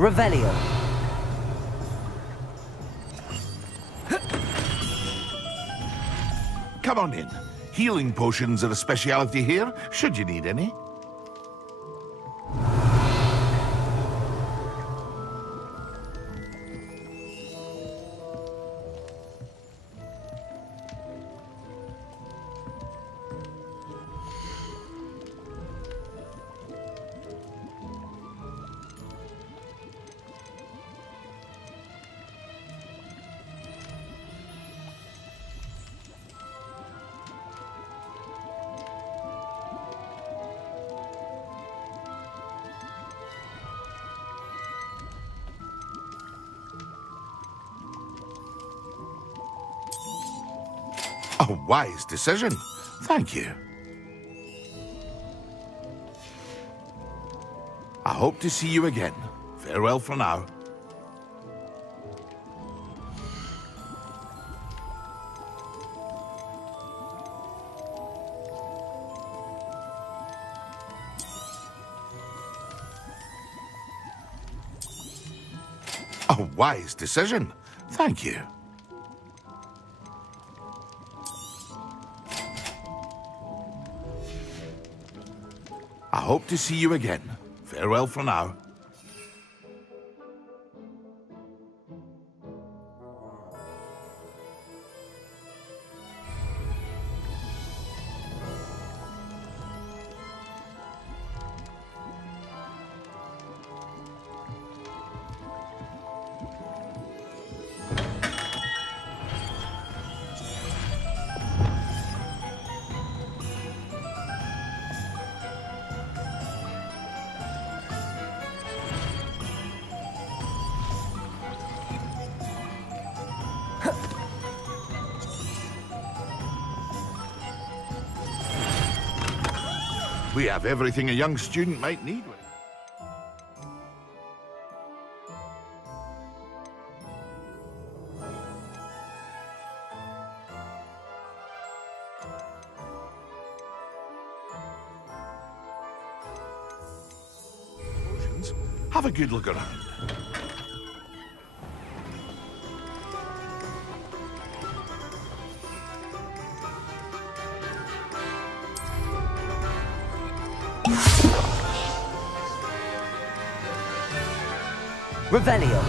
Revelio. Come on in. Healing potions are a speciality here, should you need any. A wise decision. Thank you. I hope to see you again. Farewell for now. A wise decision. Thank you. I hope to see you again. Farewell for now. We have everything a young student might need. Have a good look around. Revelio.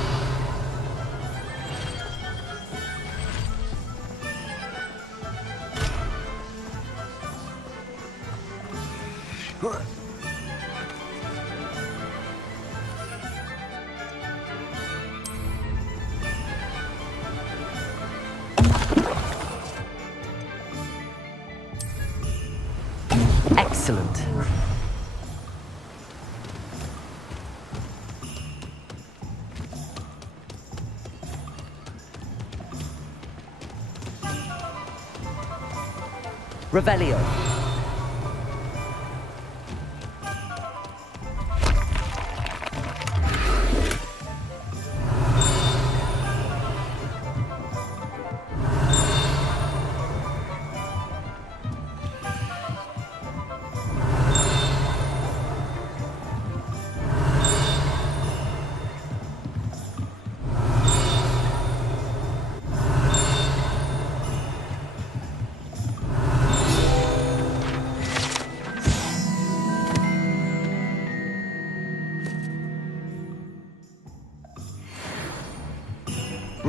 Excellent. Revelio.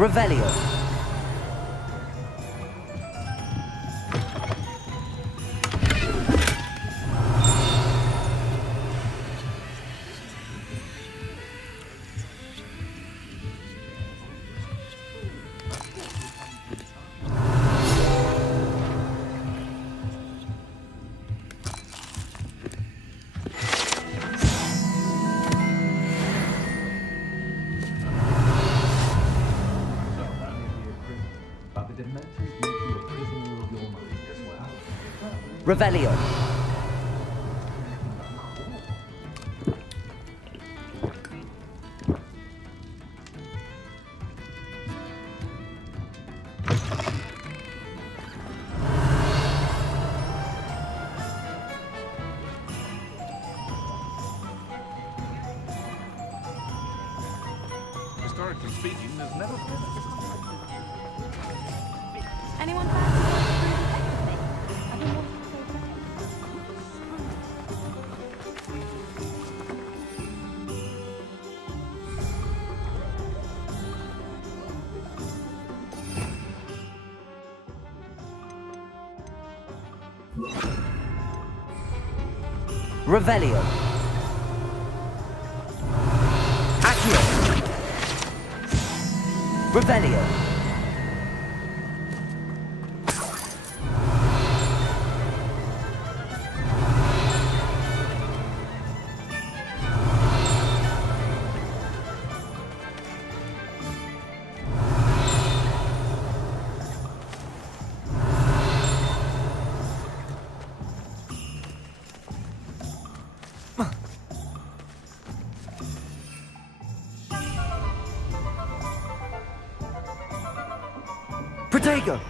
Revelio. Revelio. Strictly speaking, there's never been a... Anyone fancy a me? I've been wanting to go back. Revelio. Accio. Revelio. Protego!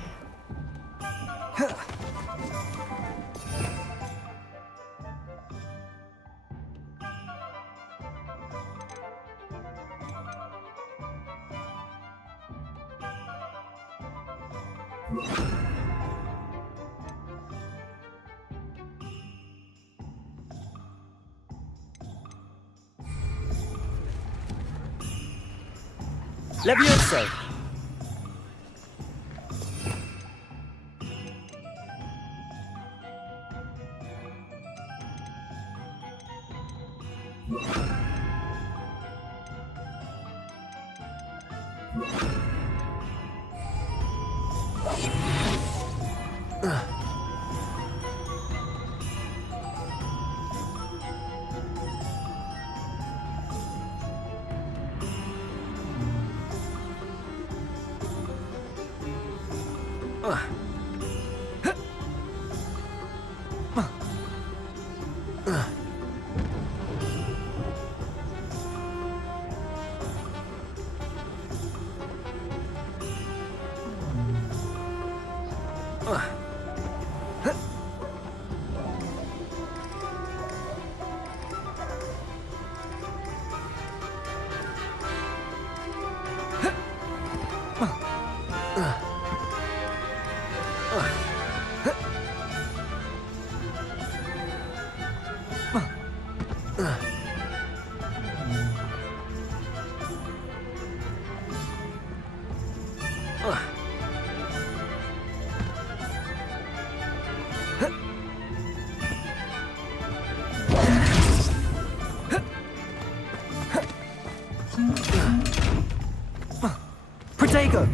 Levioso! Protego!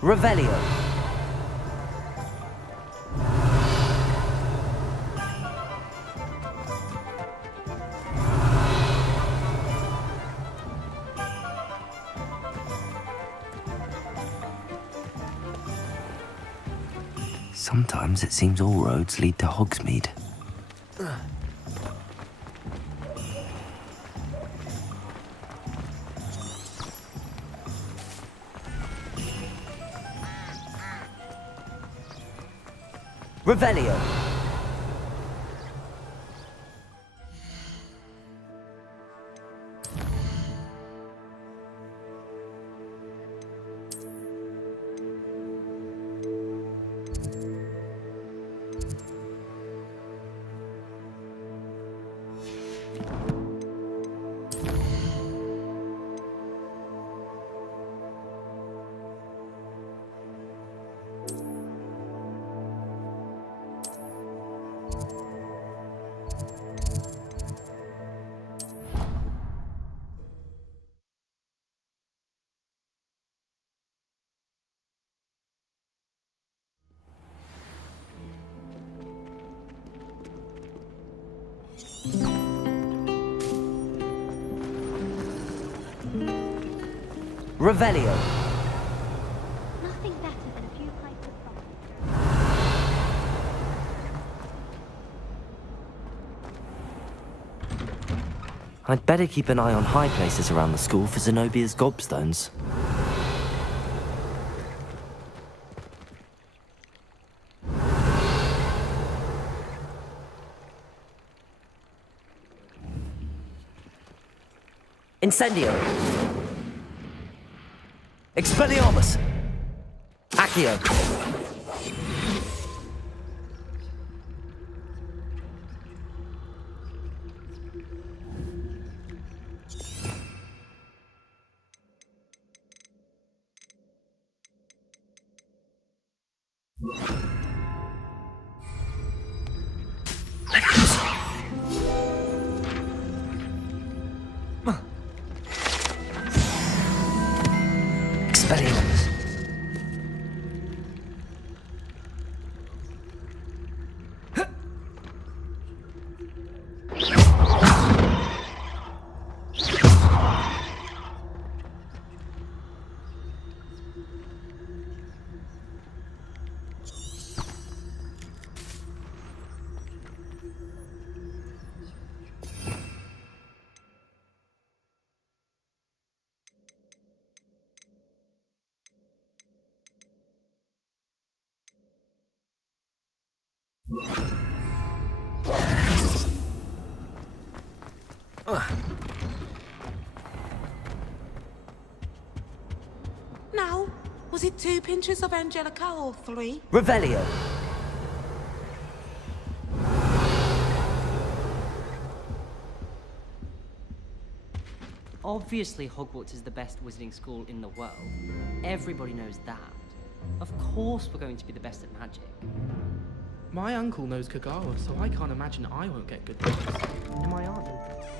Revelio. Sometimes it seems all roads lead to Hogsmeade. Revelio. Revelio. Nothing better than a few pints of fun. I'd better keep an eye on high places around the school for Zenobia's gobstones. Incendio. Expelliarmus. Accio. Expelliarmus. Now, was it 2 pinches of Angelica or 3? Revelio. Obviously, Hogwarts is the best wizarding school in the world. Everybody knows that. Of course we're going to be the best at magic. My uncle knows Kagawa, so I can't imagine I won't get good grades. And my aunt knows that as well.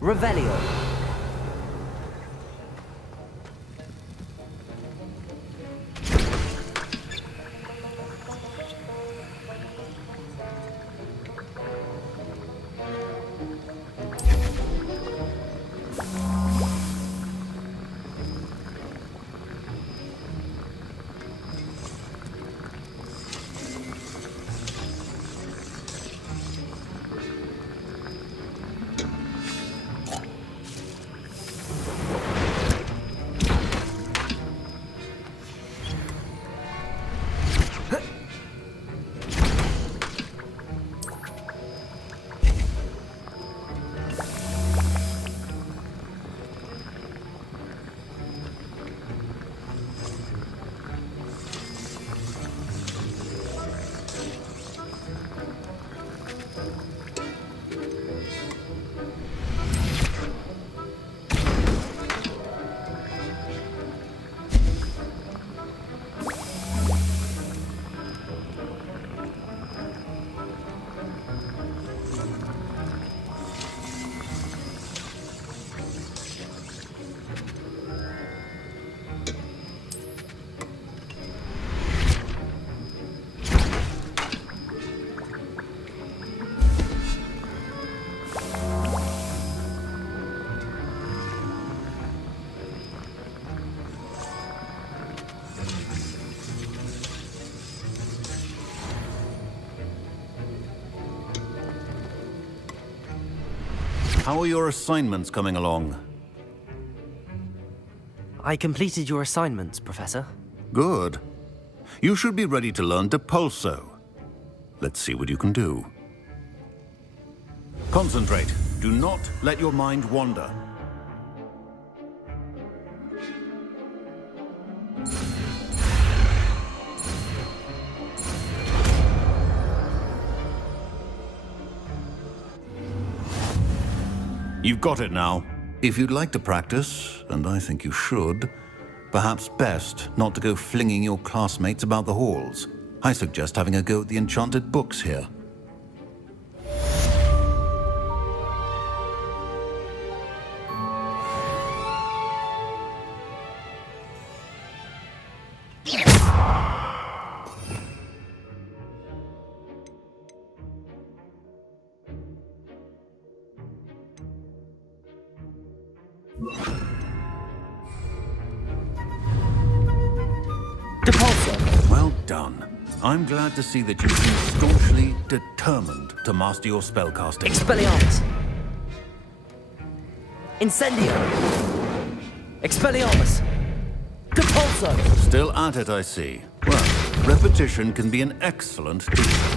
Revelio. How are your assignments coming along? I completed your assignments, Professor. Good. You should be ready to learn Depulso. Let's see what you can do. Concentrate. Do not let your mind wander. You've got it now. If you'd like to practice, and I think you should, Perhaps best not to go flinging your classmates about the halls. I suggest having a go at the enchanted books here. Depulso. Well done. I'm glad to see that you seem staunchly determined to master your spellcasting. Expelliarmus. Incendio. Expelliarmus. Depulso. Still at it, I see. Well, repetition can be an excellent teacher.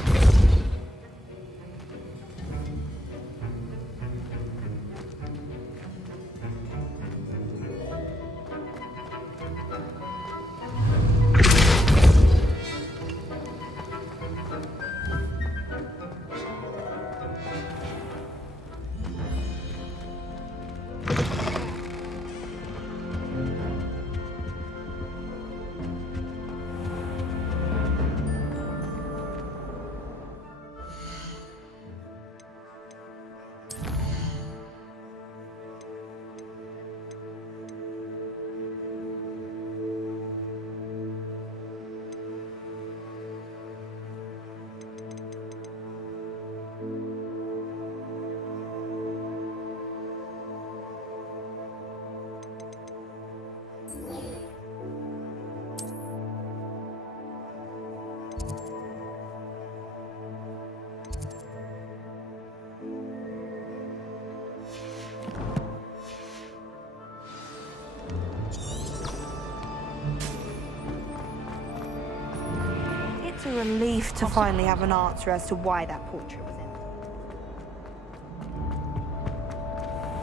It's a relief to finally have an answer as to why that portrait was in.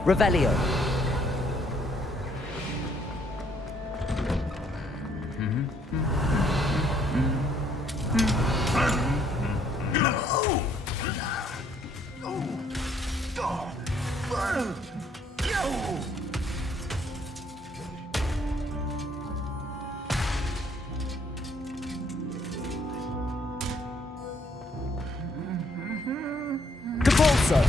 Revelio. Depulso.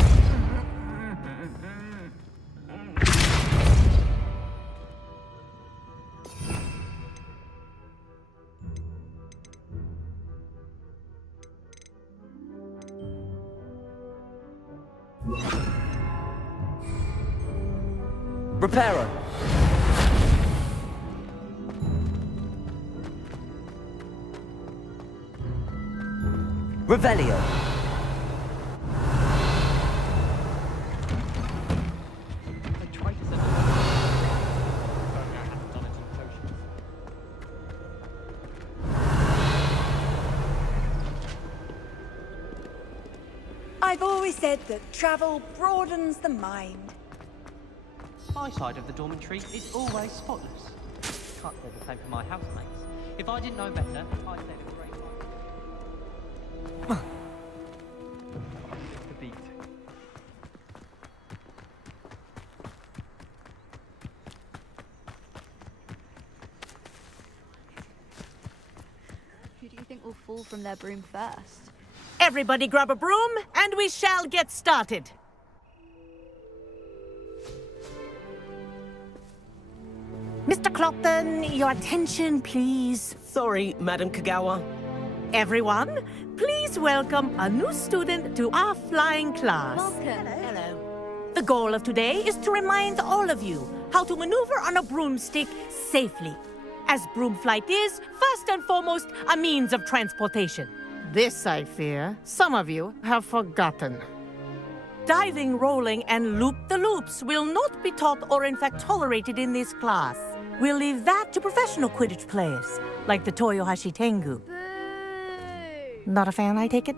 Reparo. Revelio. I've always said that travel broadens the mind. My side of the dormitory is always spotless. Can't say the same for my housemates. If I didn't know better, I'd say the great one. The beat. Who do you think will fall from their broom first? Everybody grab a broom, and we shall get started. Mr. Clopton, your attention, please. Sorry, Madam Kagawa. Everyone, please welcome a new student to our flying class. Welcome. Hello. The goal of today is to remind all of you how to maneuver on a broomstick safely, as broom flight is, first and foremost, a means of transportation. This, I fear, some of you have forgotten. Diving, rolling, and loop-the-loops will not be taught or in fact tolerated in this class. We'll leave that to professional Quidditch players, like the Toyohashi Tengu. Boo! Not a fan, I take it?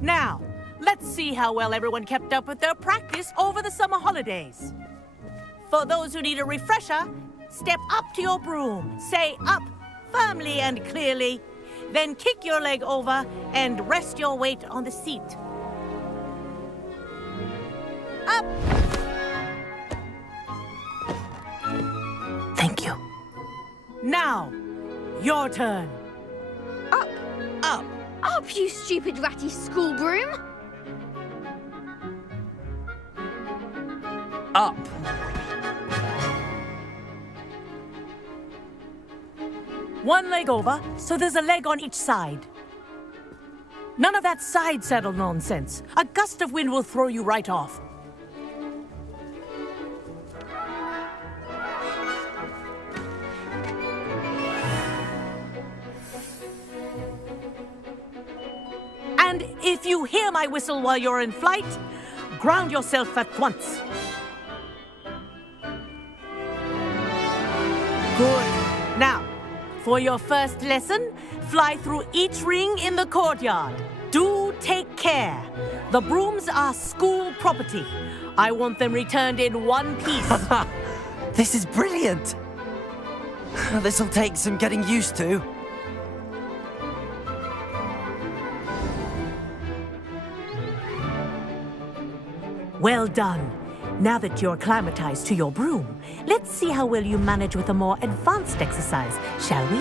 Now, let's see how well everyone kept up with their practice over the summer holidays. For those who need a refresher, step up to your broom, say up firmly and clearly, then kick your leg over and rest your weight on the seat. Up! Thank you. Now, your turn. Up. Up. Up, you stupid ratty school broom. Up. One leg over, so there's a leg on each side. None of that side saddle nonsense. A gust of wind will throw you right off. And if you hear my whistle while you're in flight, ground yourself at once. Good. Now, for your first lesson, fly through each ring in the courtyard. Do take care. The brooms are school property. I want them returned in one piece. This is brilliant. This'll take some getting used to. Well done. Now that you're acclimatized to your broom, let's see how well you manage with a more advanced exercise, shall we?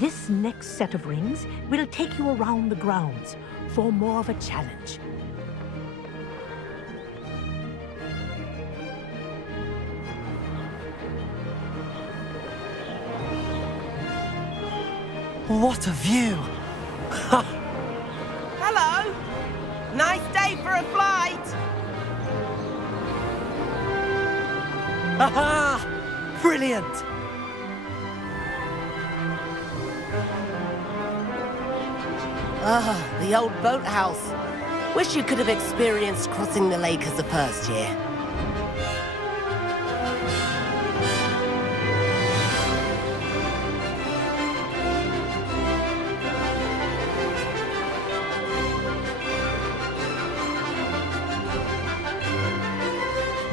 This next set of rings will take you around the grounds for more of a challenge. What a view! Hello! Nice day for a flight! Aha! Brilliant! Ah, the old boathouse. Wish you could have experienced crossing the lake as a first year.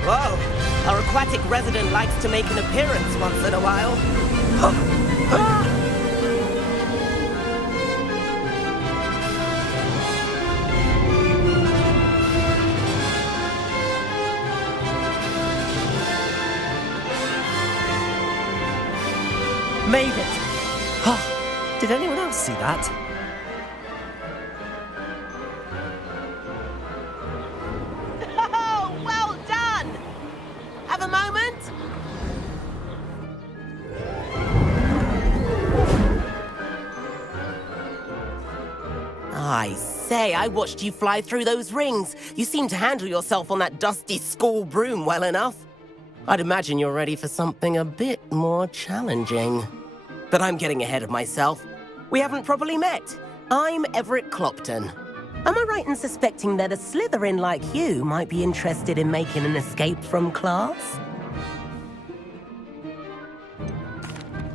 Whoa! Our aquatic resident likes to make an appearance once in a while. Made it! Oh, did anyone else see that? Oh, well done! Have a moment? I say, I watched you fly through those rings. You seem to handle yourself on that dusty school broom well enough. I'd imagine you're ready for something a bit more challenging. But I'm getting ahead of myself. We haven't properly met. I'm Everett Clopton. Am I right in suspecting that a Slytherin like you might be interested in making an escape from class?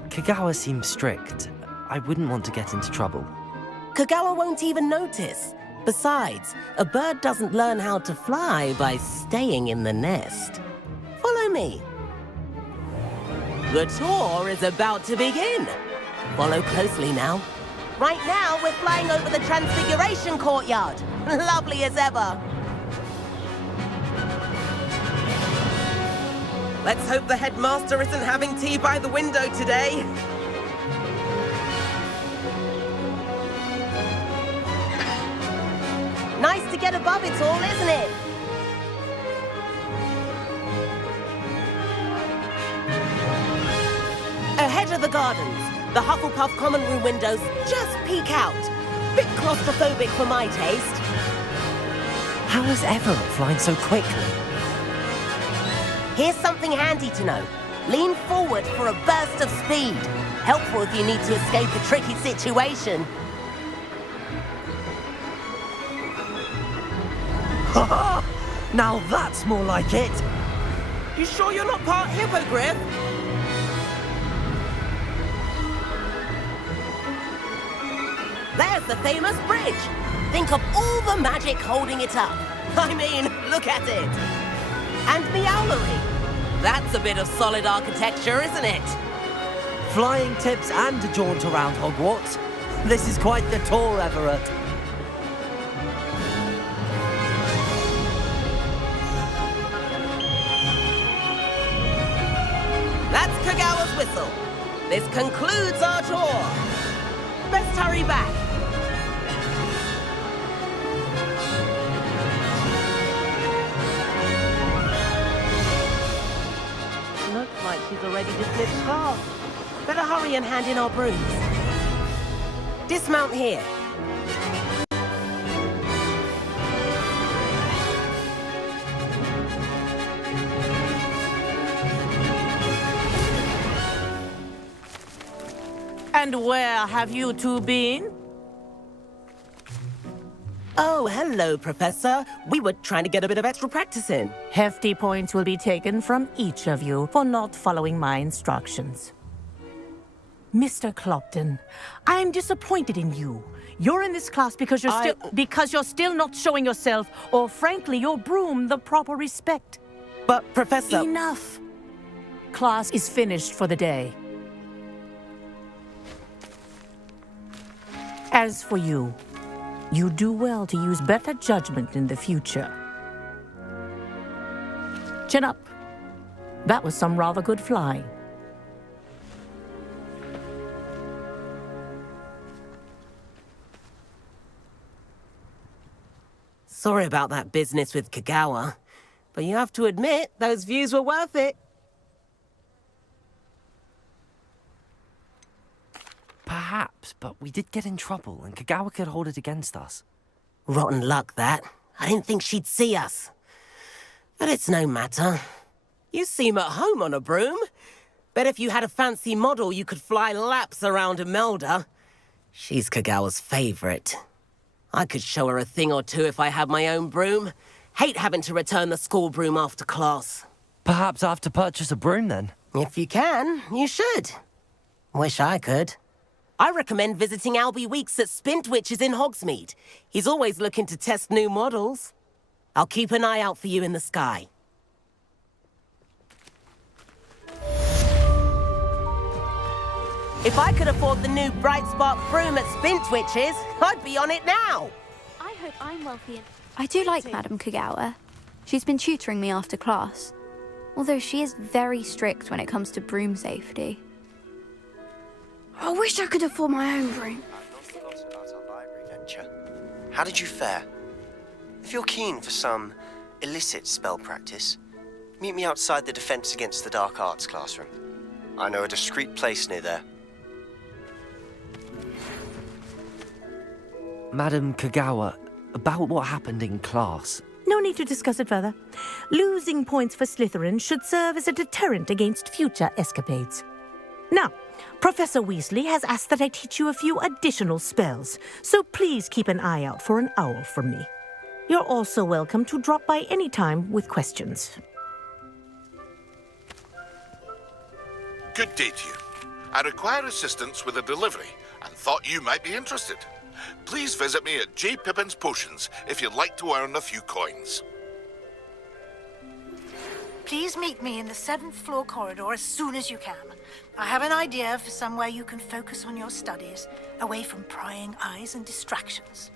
Kagawa seems strict. I wouldn't want to get into trouble. Kagawa won't even notice. Besides, a bird doesn't learn how to fly by staying in the nest. Follow me. The tour is about to begin. Follow closely now. Right now, we're flying over the Transfiguration Courtyard. Lovely as ever. Let's hope the headmaster isn't having tea by the window today. Nice to get above it all, isn't it? Ahead of the gardens, the Hufflepuff common room windows just peek out. Bit claustrophobic for my taste. How is Everett flying so quickly? Here's something handy to know. Lean forward for a burst of speed. Helpful if you need to escape a tricky situation. Now that's more like it. You sure you're not part hippogriff? There's the famous bridge. Think of all the magic holding it up. I mean, look at it. And Meowlery. That's a bit of solid architecture, isn't it? Flying tips and a jaunt around Hogwarts. This is quite the tour, Everett. whistle. This concludes our tour. Best hurry back. Looks like she's already dismissed class. Better hurry and hand in our brooms. Dismount here. And where have you two been? Oh, hello, Professor. We were trying to get a bit of extra practice in. Hefty points will be taken from each of you for not following my instructions. Mr. Clopton, I'm disappointed in you. You're in this class because you're still not showing yourself, or frankly, your broom, the proper respect. But, Professor... Enough. Class is finished for the day. As for you, you do well to use better judgment in the future. Chin up. That was some rather good flying. Sorry about that business with Kagawa, but you have to admit, those views were worth it. Perhaps, but we did get in trouble, and Kagawa could hold it against us. Rotten luck, that. I didn't think she'd see us. But it's no matter. You seem at home on a broom. Bet if you had a fancy model, you could fly laps around Imelda. She's Kagawa's favorite. I could show her a thing or two if I had my own broom. Hate having to return the school broom after class. Perhaps I have to purchase a broom, then? If you can, you should. Wish I could. I recommend visiting Albie Weeks at Spintwitches in Hogsmeade. He's always looking to test new models. I'll keep an eye out for you in the sky. If I could afford the new Bright Spark broom at Spintwitches, I'd be on it now. I hope I'm wealthy and... I do like Madame Kagawa. She's been tutoring me after class. Although she is very strict when it comes to broom safety. I wish I could afford my own broom. I've not forgotten about our library venture. How did you fare? If you're keen for some illicit spell practice, meet me outside the Defense Against the Dark Arts classroom. I know a discreet place near there. Madam Kagawa, about what happened in class. No need to discuss it further. Losing points for Slytherin should serve as a deterrent against future escapades. Now, Professor Weasley has asked that I teach you a few additional spells, so please keep an eye out for an owl from me. You're also welcome to drop by any time with questions. Good day to you. I require assistance with a delivery and thought you might be interested. Please visit me at J. Pippin's Potions if you'd like to earn a few coins. Please meet me in the 7th floor corridor as soon as you can. I have an idea for somewhere you can focus on your studies, away from prying eyes and distractions.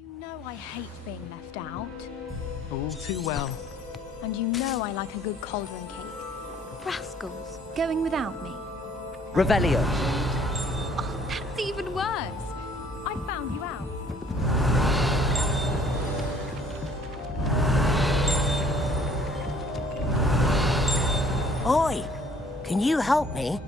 You know I hate being left out. All too well. And you know I like a good cauldron cake. Rascals, going without me. Revelio. Oh, that's even worse. I found you out. Oi, can you help me?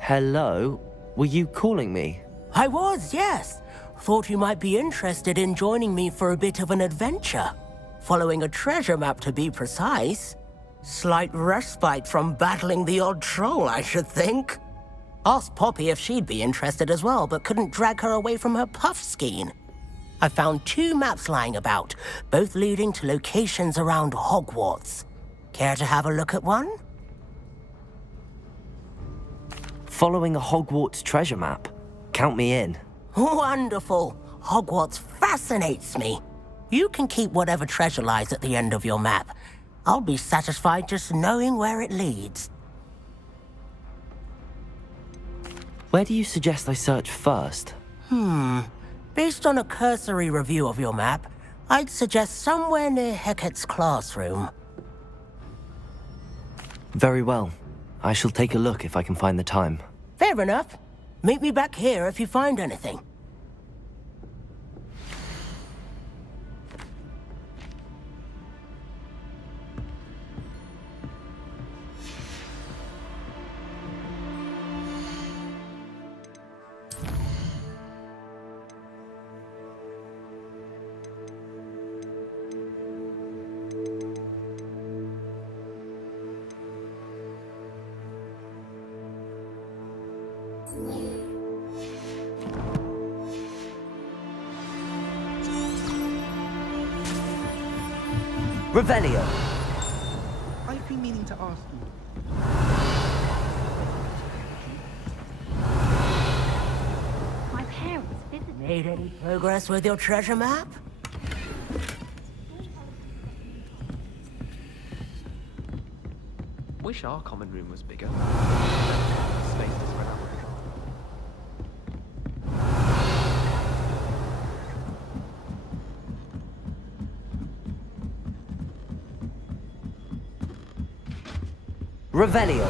Hello? Were you calling me? I was, yes. Thought you might be interested in joining me for a bit of an adventure. Following a treasure map, to be precise. Slight respite from battling the odd troll, I should think. Asked Poppy if she'd be interested as well, but couldn't drag her away from her puff skein. I found 2 maps lying about, both leading to locations around Hogwarts. Care to have a look at one? Following a Hogwarts treasure map. Count me in. Wonderful. Hogwarts fascinates me. You can keep whatever treasure lies at the end of your map. I'll be satisfied just knowing where it leads. Where do you suggest I search first? Based on a cursory review of your map, I'd suggest somewhere near Hecat's classroom. Very well. I shall take a look if I can find the time. Fair enough. Meet me back here if you find anything. Revelio. I've been meaning to ask you. My parents visited. Made any progress with your treasure map? Wish our common room was bigger. Space to spread out. Revelio.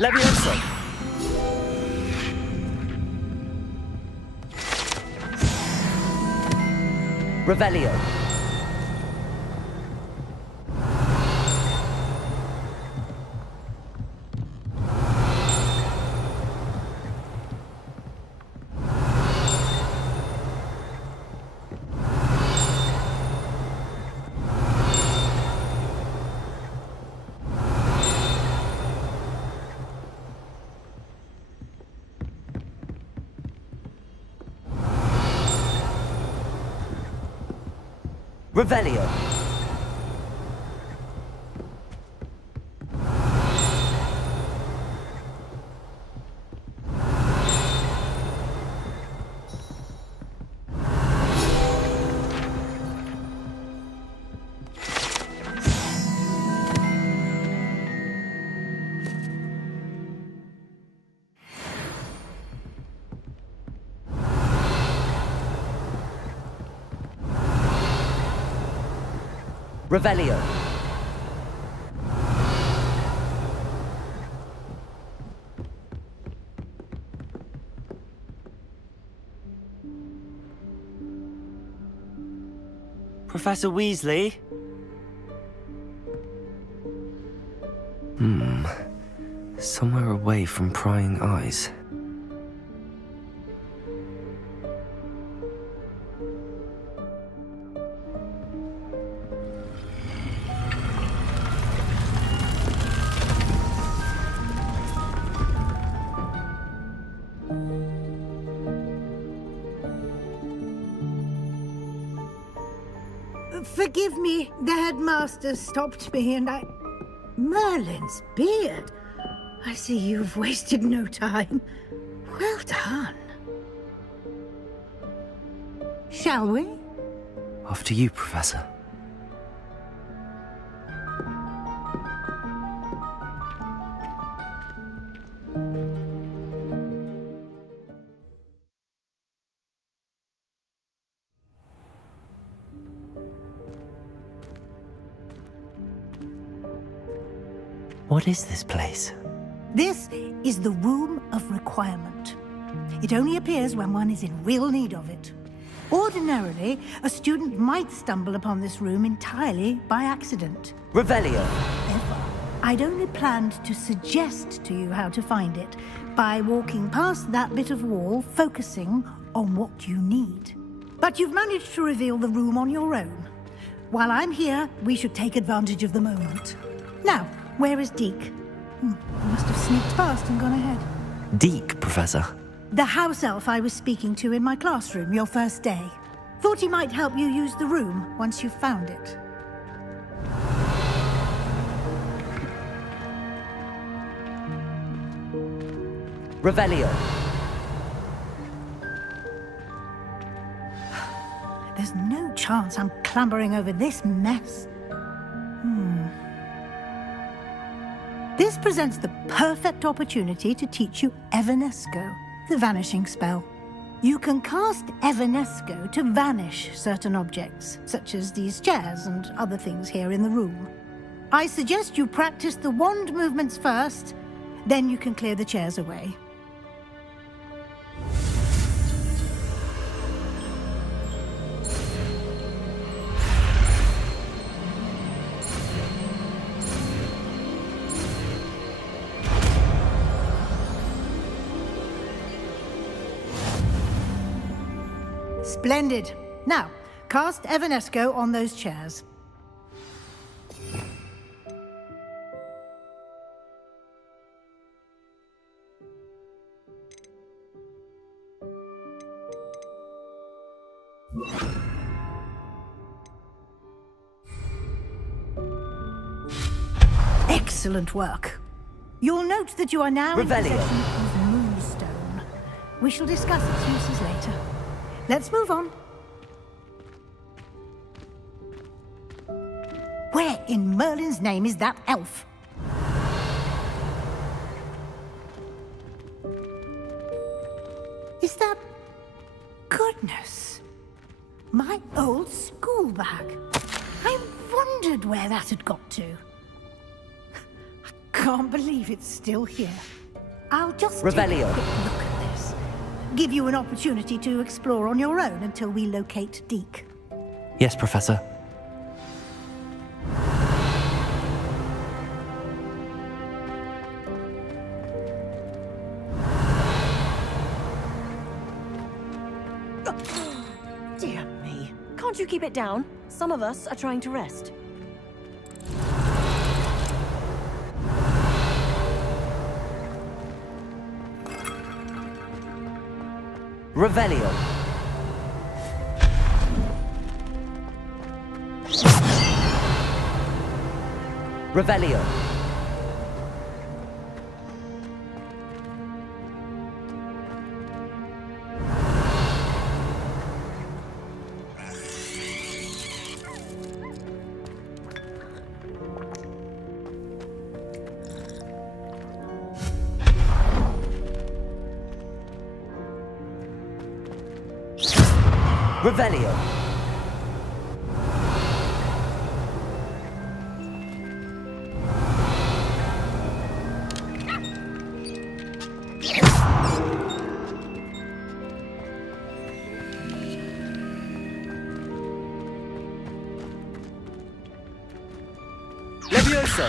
Levioso. Revelio. Revelio. Revelio. Professor Weasley? Somewhere away from prying eyes. Forgive me, the headmaster stopped me and I... Merlin's beard. I see you've wasted no time. Well done. Shall we? Off to you, Professor. What is this place? This is the Room of Requirement. It only appears when one is in real need of it. Ordinarily, a student might stumble upon this room entirely by accident. Revelio. I'd only planned to suggest to you how to find it by walking past that bit of wall, focusing on what you need. But you've managed to reveal the room on your own. While I'm here, we should take advantage of the moment. Now, where is Deke? He must have sneaked past and gone ahead. Deke, Professor. The house elf I was speaking to in my classroom your first day. Thought he might help you use the room once you've found it. Revelio. There's no chance I'm clambering over this mess. This presents the perfect opportunity to teach you Evanesco, the vanishing spell. You can cast Evanesco to vanish certain objects, such as these chairs and other things here in the room. I suggest you practice the wand movements first, then you can clear the chairs away. Splendid. Now, cast Evanesco on those chairs. Excellent work. You'll note that you are now in possession of Moonstone. We shall discuss its uses later. Let's move on. Where in Merlin's name is that elf? Is that... Goodness. My old school bag. I wondered where that had got to. I can't believe it's still here. I'll just take a quick look at this. Give you an opportunity to explore on your own until we locate Deke. Yes, Professor. Dear me. Can't you keep it down? Some of us are trying to rest. Revelio. Revelio. Revelio. Levioso.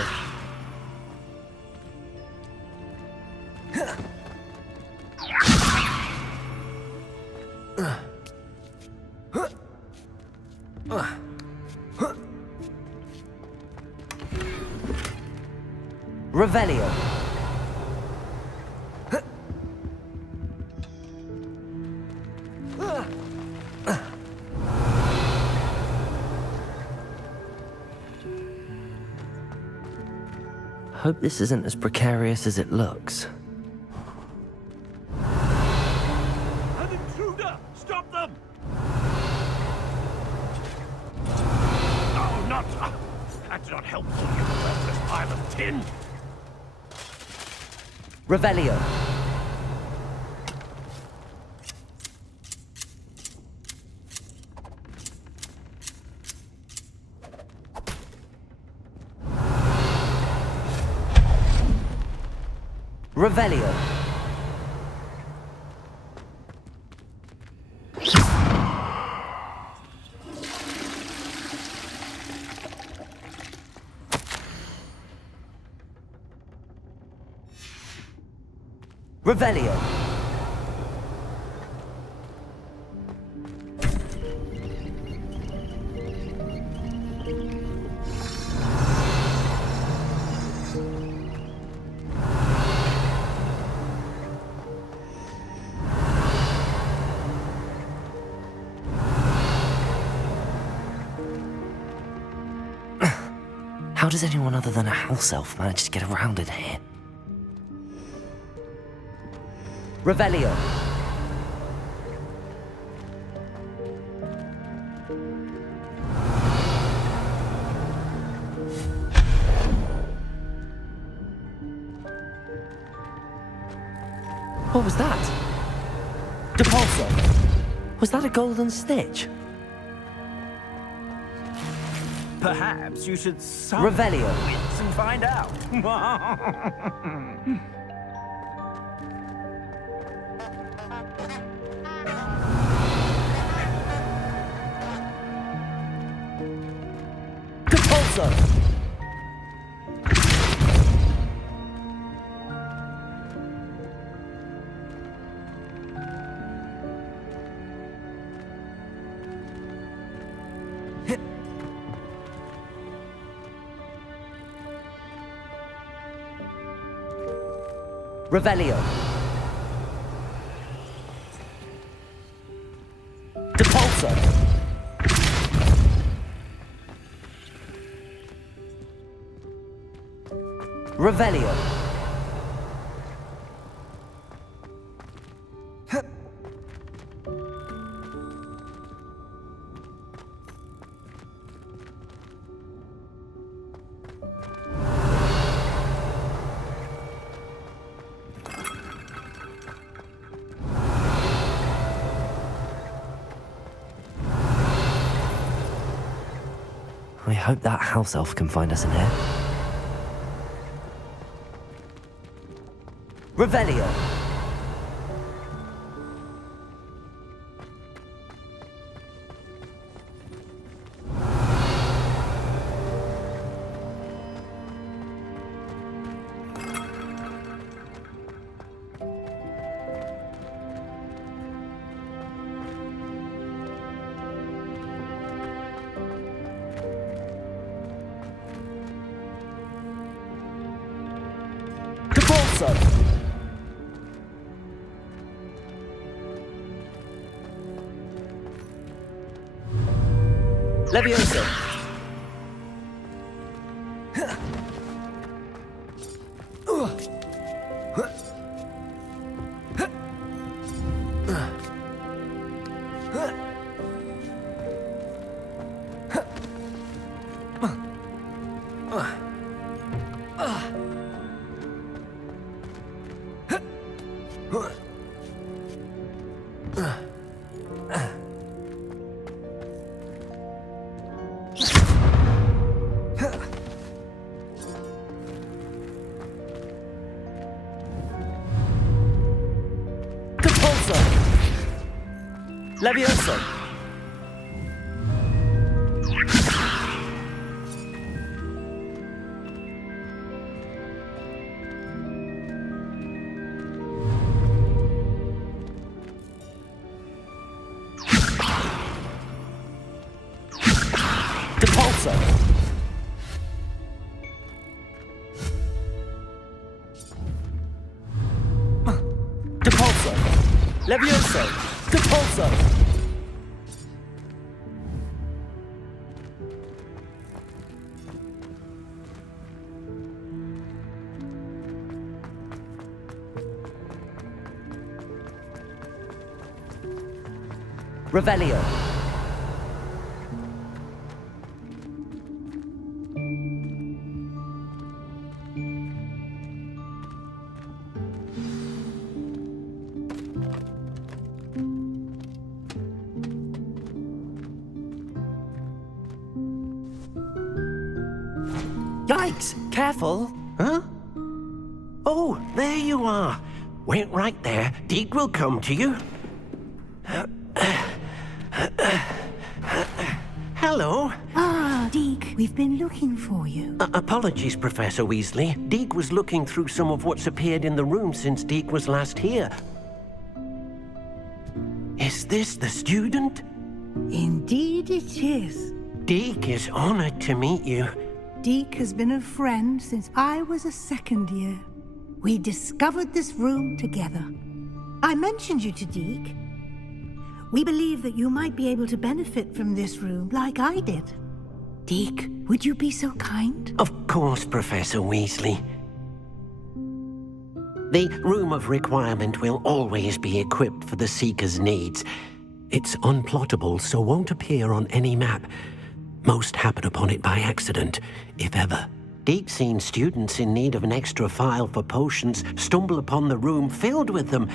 Revelio. Hope this isn't as precarious as it looks. An intruder! Stop them! Oh, not... That's not helpful, you worthless pile of tin! Revelio. Revelio. Revelio. How does anyone other than a house elf manage to get around in here? Revelio. What was that? Depulso. Was that a golden stitch? Perhaps you should summon Revelio. wits and find out. Depulso. Revelio. Depulso. Revelio. I hope that house elf can find us in here. Revelio. Depulso. Levioso. Levioso. Depulso. Depulso. Levioso. Depulso. Revelio. Yikes! Careful! Huh? Oh, there you are. Wait right there. Deke will come to you. Hello. Ah, Deke, we've been looking for you. Apologies, Professor Weasley. Deke was looking through some of what's appeared in the room since Deke was last here. Is this the student? Indeed it is. Deke is honored to meet you. Deke has been a friend since I was a second year. We discovered this room together. I mentioned you to Deke. We believe that you might be able to benefit from this room like I did. Deke, would you be so kind? Of course, Professor Weasley. The Room of Requirement will always be equipped for the Seeker's needs. It's unplottable, so won't appear on any map. Most happen upon it by accident, if ever. Deke's seen students in need of an extra file for potions stumble upon the room filled with them.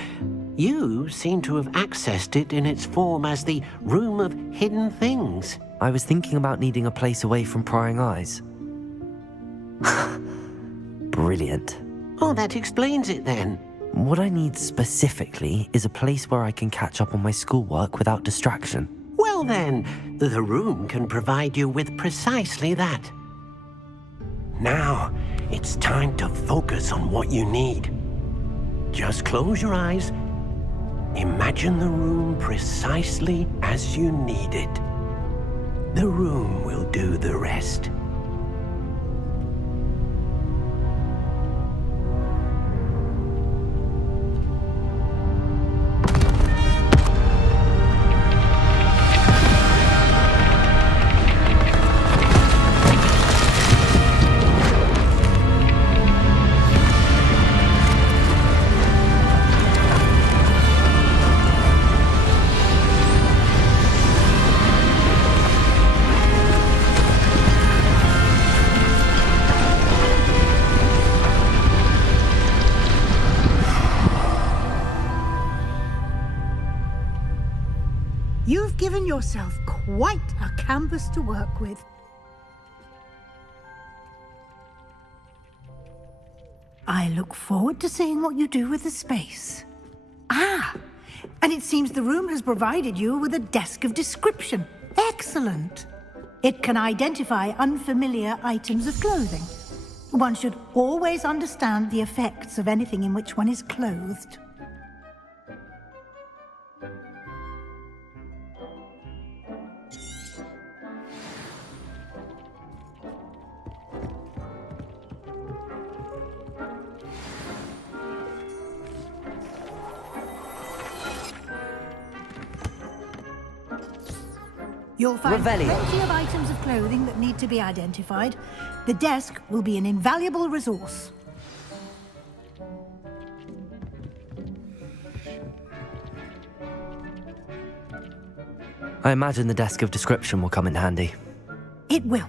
You seem to have accessed it in its form as the Room of Hidden Things. I was thinking about needing a place away from prying eyes. Brilliant. Oh, that explains it then. What I need specifically is a place where I can catch up on my schoolwork without distraction. Well then, the room can provide you with precisely that. Now, it's time to focus on what you need. Just close your eyes. Imagine the room precisely as you need it. The room will do the rest. You've given yourself quite a canvas to work with. I look forward to seeing what you do with the space. Ah, and it seems the room has provided you with a desk of description. Excellent. It can identify unfamiliar items of clothing. One should always understand the effects of anything in which one is clothed. You'll find plenty of items of clothing that need to be identified. The desk will be an invaluable resource. I imagine the desk of description will come in handy. It will.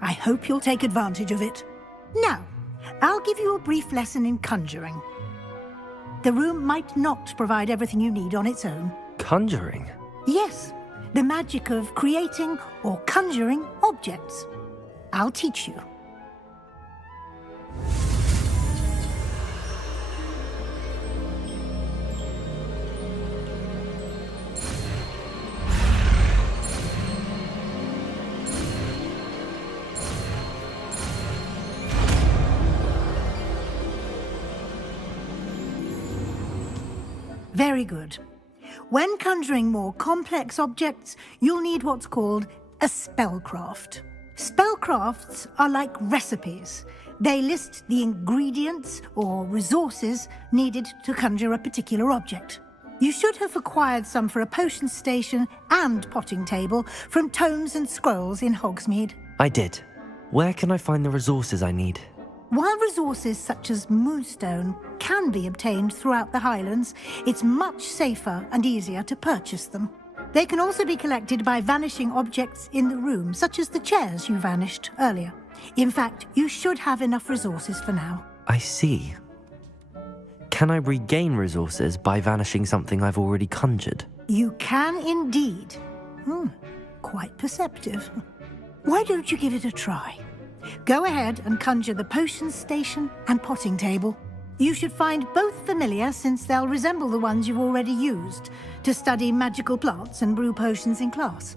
I hope you'll take advantage of it. Now, I'll give you a brief lesson in conjuring. The room might not provide everything you need on its own. Conjuring? Yes. The magic of creating or conjuring objects. I'll teach you. Very good. When conjuring more complex objects, you'll need what's called a spellcraft. Spellcrafts are like recipes. They list the ingredients or resources needed to conjure a particular object. You should have acquired some for a potion station and potting table from tomes and scrolls in Hogsmeade. I did. Where can I find the resources I need? While resources such as moonstone can be obtained throughout the Highlands, it's much safer and easier to purchase them. They can also be collected by vanishing objects in the room, such as the chairs you vanished earlier. In fact, you should have enough resources for now. I see. Can I regain resources by vanishing something I've already conjured? You can indeed. Quite perceptive. Why don't you give it a try? Go ahead and conjure the potion station and potting table. You should find both familiar, since they'll resemble the ones you've already used to study magical plants and brew potions in class.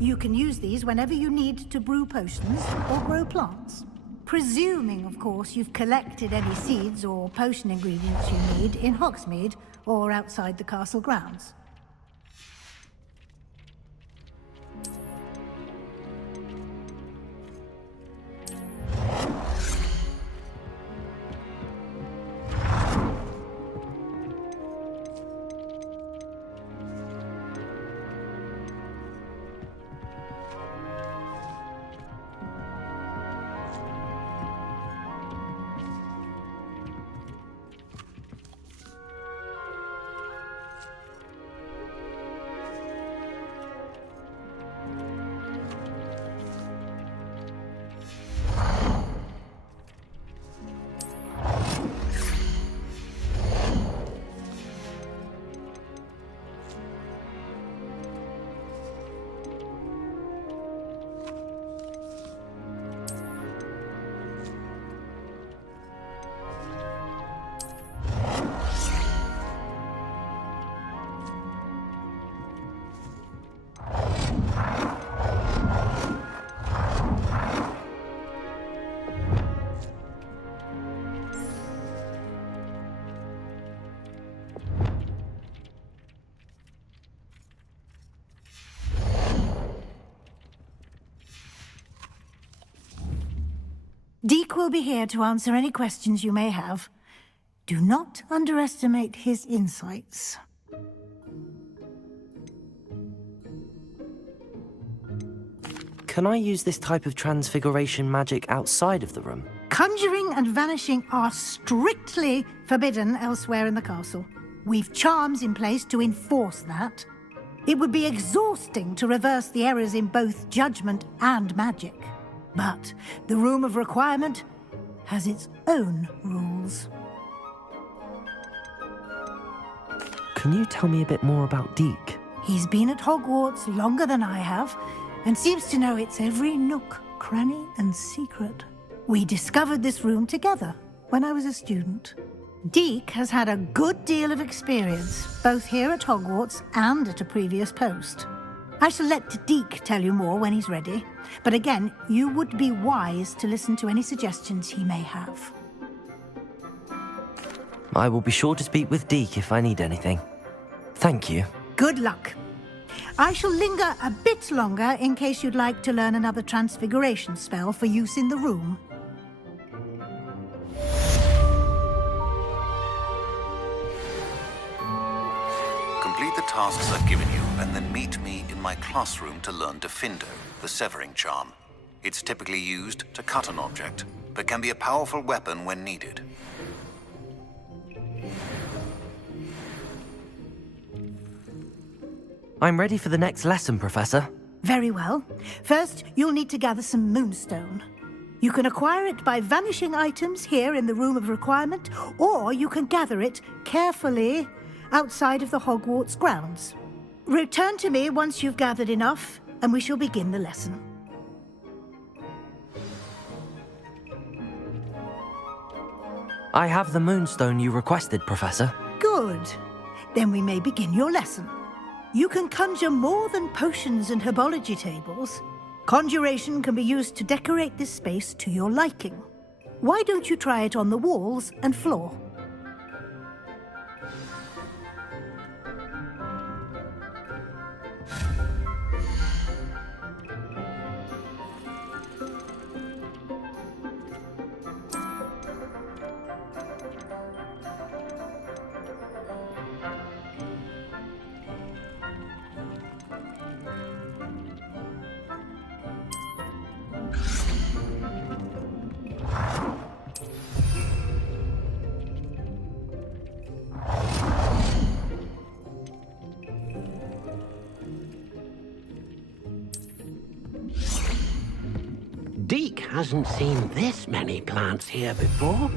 You can use these whenever you need to brew potions or grow plants. Presuming, of course, you've collected any seeds or potion ingredients you need in Hogsmeade or outside the castle grounds. Deke will be here to answer any questions you may have. Do not underestimate his insights. Can I use this type of transfiguration magic outside of the room? Conjuring and vanishing are strictly forbidden elsewhere in the castle. We've charms in place to enforce that. It would be exhausting to reverse the errors in both judgment and magic. But the Room of Requirement has its own rules. Can you tell me a bit more about Deke? He's been at Hogwarts longer than I have, and seems to know its every nook, cranny, and secret. We discovered this room together when I was a student. Deke has had a good deal of experience, both here at Hogwarts and at a previous post. I shall let Deke tell you more when he's ready, but again, you would be wise to listen to any suggestions he may have. I will be sure to speak with Deke if I need anything. Thank you. Good luck. I shall linger a bit longer in case you'd like to learn another transfiguration spell for use in the room. Complete the tasks I've given you, and then meet me in my classroom to learn Defindo, the severing charm. It's typically used to cut an object, but can be a powerful weapon when needed. I'm ready for the next lesson, Professor. Very well. First, you'll need to gather some moonstone. You can acquire it by vanishing items here in the Room of Requirement, or you can gather it carefully outside of the Hogwarts grounds. Return to me once you've gathered enough, and we shall begin the lesson. I have the moonstone you requested, Professor. Good. Then we may begin your lesson. You can conjure more than potions and herbology tables. Conjuration can be used to decorate this space to your liking. Why don't you try it on the walls and floor? Deke hasn't seen this many plants here before.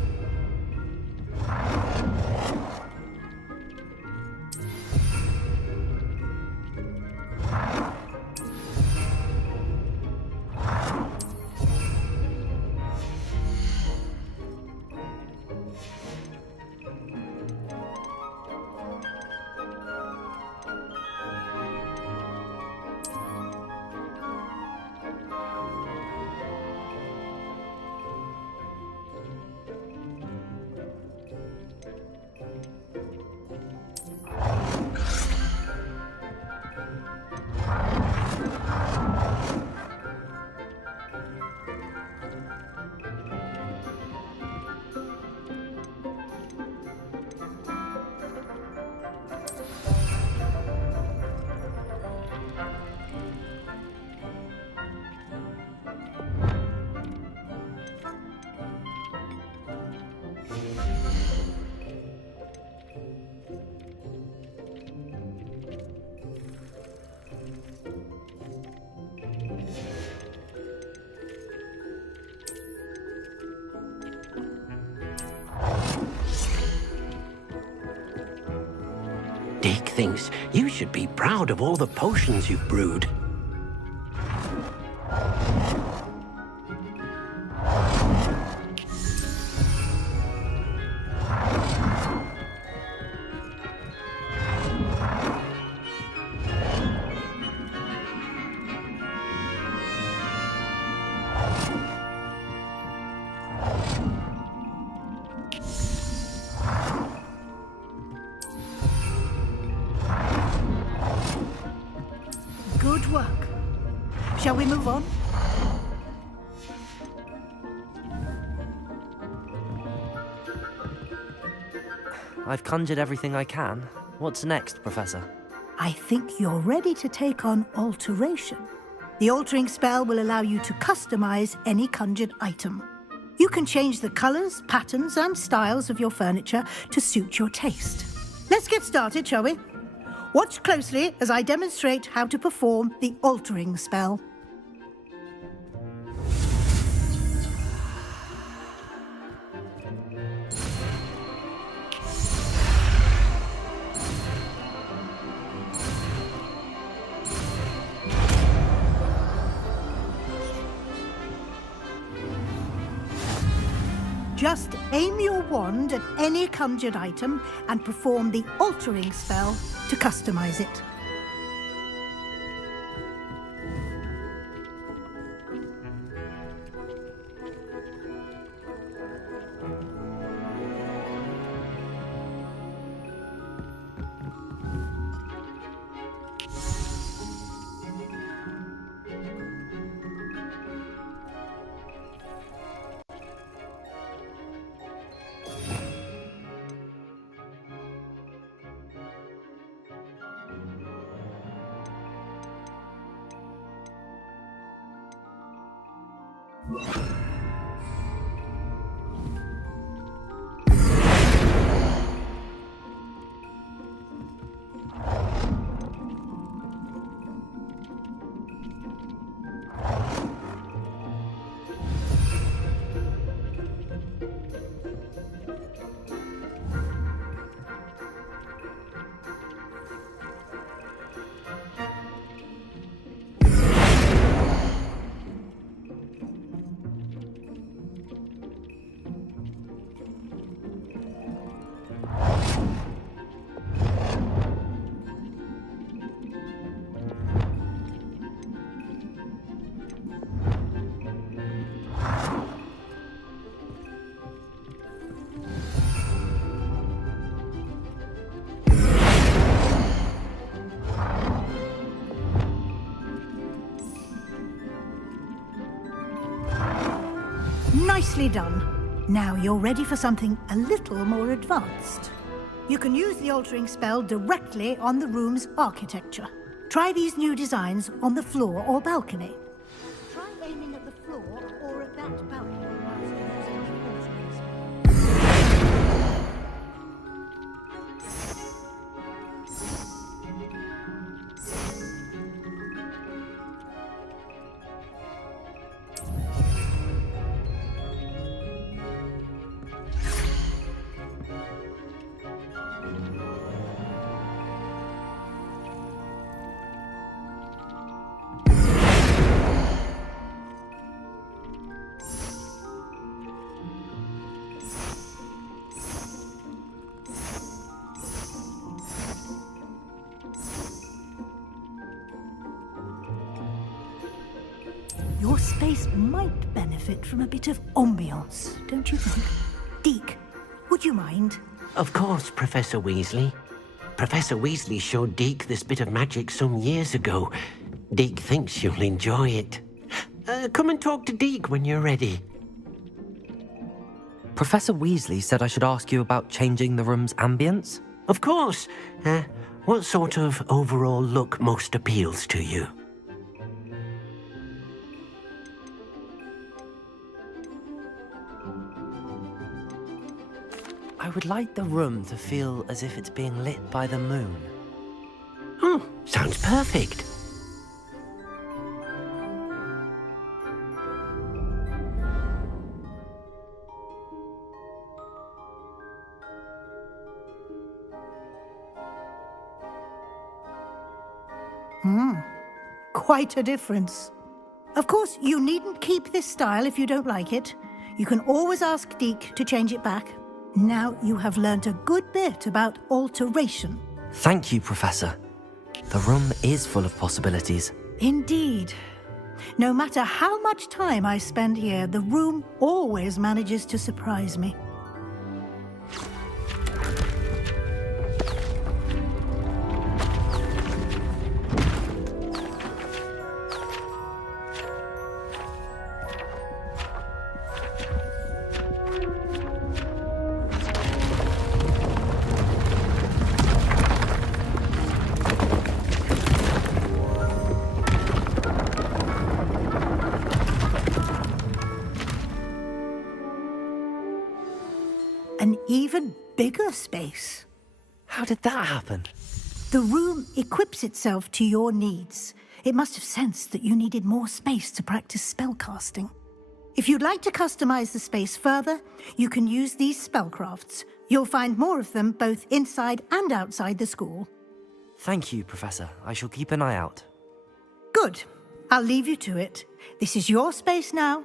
Dick thinks you should be proud of all the potions you've brewed. Good work. Shall we move on? I've conjured everything I can. What's next, Professor? I think you're ready to take on alteration. The altering spell will allow you to customize any conjured item. You can change the colors, patterns, and styles of your furniture to suit your taste. Let's get started, shall we? Watch closely as I demonstrate how to perform the altering spell. Just aim your wand at any conjured item and perform the altering spell to customize it. Nicely done. Now you're ready for something a little more advanced. You can use the altering spell directly on the room's architecture. Try these new designs on the floor or balcony. Try aiming at the floor or at that balcony whilst using the altering spell. Your space might benefit from a bit of ambiance, don't you think? Deke, would you mind? Of course, Professor Weasley. Professor Weasley showed Deke this bit of magic some years ago. Deke thinks you'll enjoy it. Come and talk to Deke when you're ready. Professor Weasley said I should ask you about changing the room's ambience? Of course. What sort of overall look most appeals to you? I would like the room to feel as if it's being lit by the moon. Oh, sounds perfect. Quite a difference. Of course, you needn't keep this style if you don't like it. You can always ask Deke to change it back. Now you have learnt a good bit about alteration. Thank you, Professor. The room is full of possibilities. Indeed. No matter how much time I spend here, the room always manages to surprise me. An even bigger space. How did that happen? The room equips itself to your needs. It must have sensed that you needed more space to practice spellcasting. If you'd like to customize the space further, you can use these spellcrafts. You'll find more of them both inside and outside the school. Thank you, Professor. I shall keep an eye out. Good. I'll leave you to it. This is your space now.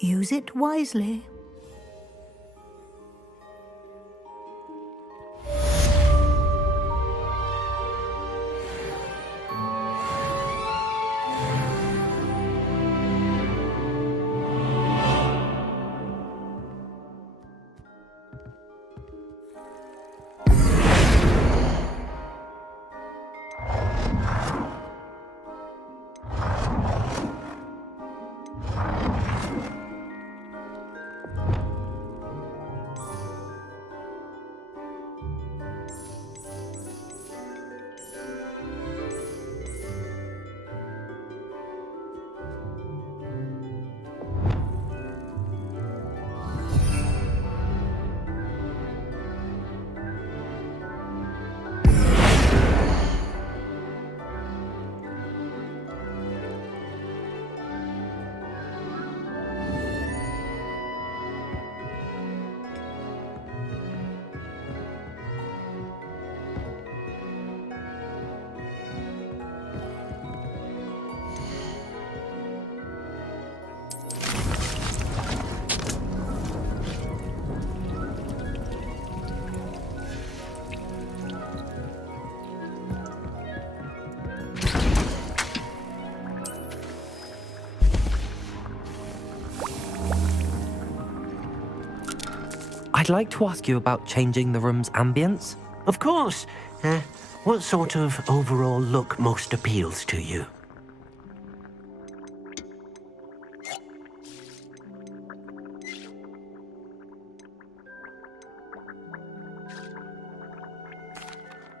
Use it wisely. I'd like to ask you about changing the room's ambience. Of course. What sort of overall look most appeals to you?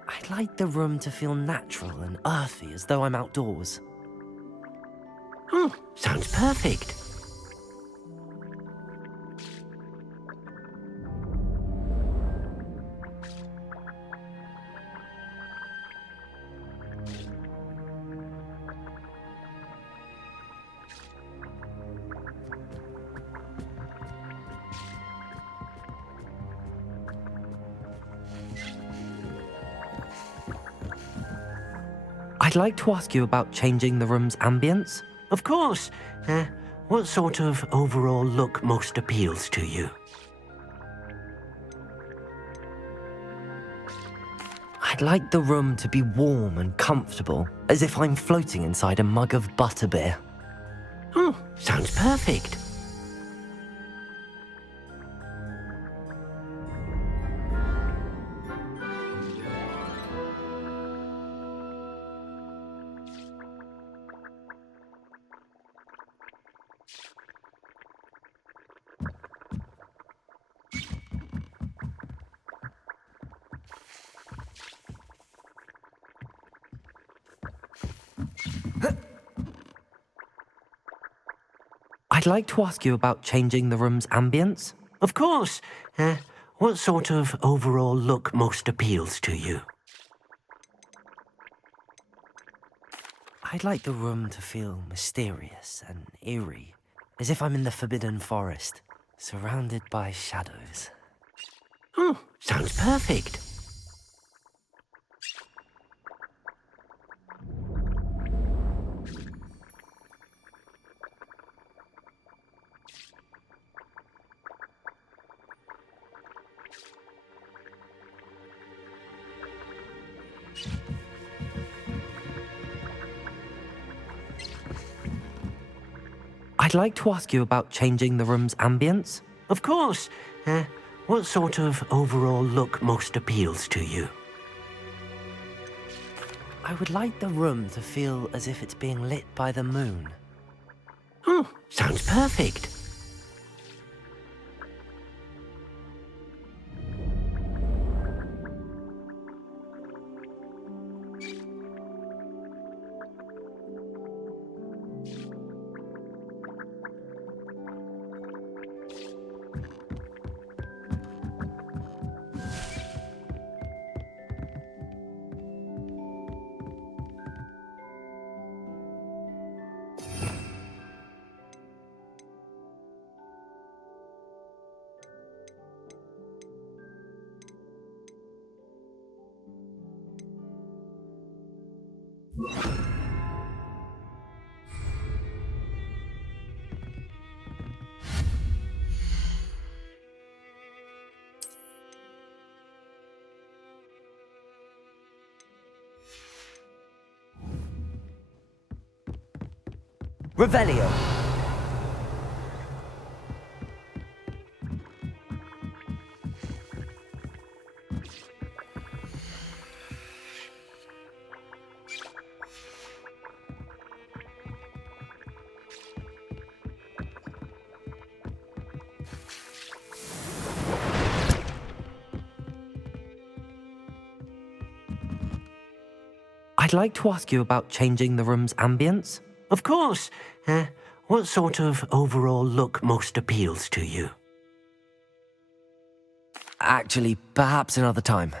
I'd like the room to feel natural and earthy, as though I'm outdoors. Oh, sounds perfect. I'd like to ask you about changing the room's ambience. Of course. What sort of overall look most appeals to you? I'd like the room to be warm and comfortable, as if I'm floating inside a mug of butterbeer. Oh, sounds perfect. I'd like to ask you about changing the room's ambience. Of course. What sort of overall look most appeals to you? I'd like the room to feel mysterious and eerie, as if I'm in the Forbidden Forest, surrounded by shadows. Oh, sounds perfect. I'd like to ask you about changing the room's ambience. Of course. What sort of overall look most appeals to you? I would like the room to feel as if it's being lit by the moon. Oh, sounds perfect. Revelio. I'd like to ask you about changing the room's ambience. Of course. What sort of overall look most appeals to you? Actually, perhaps another time.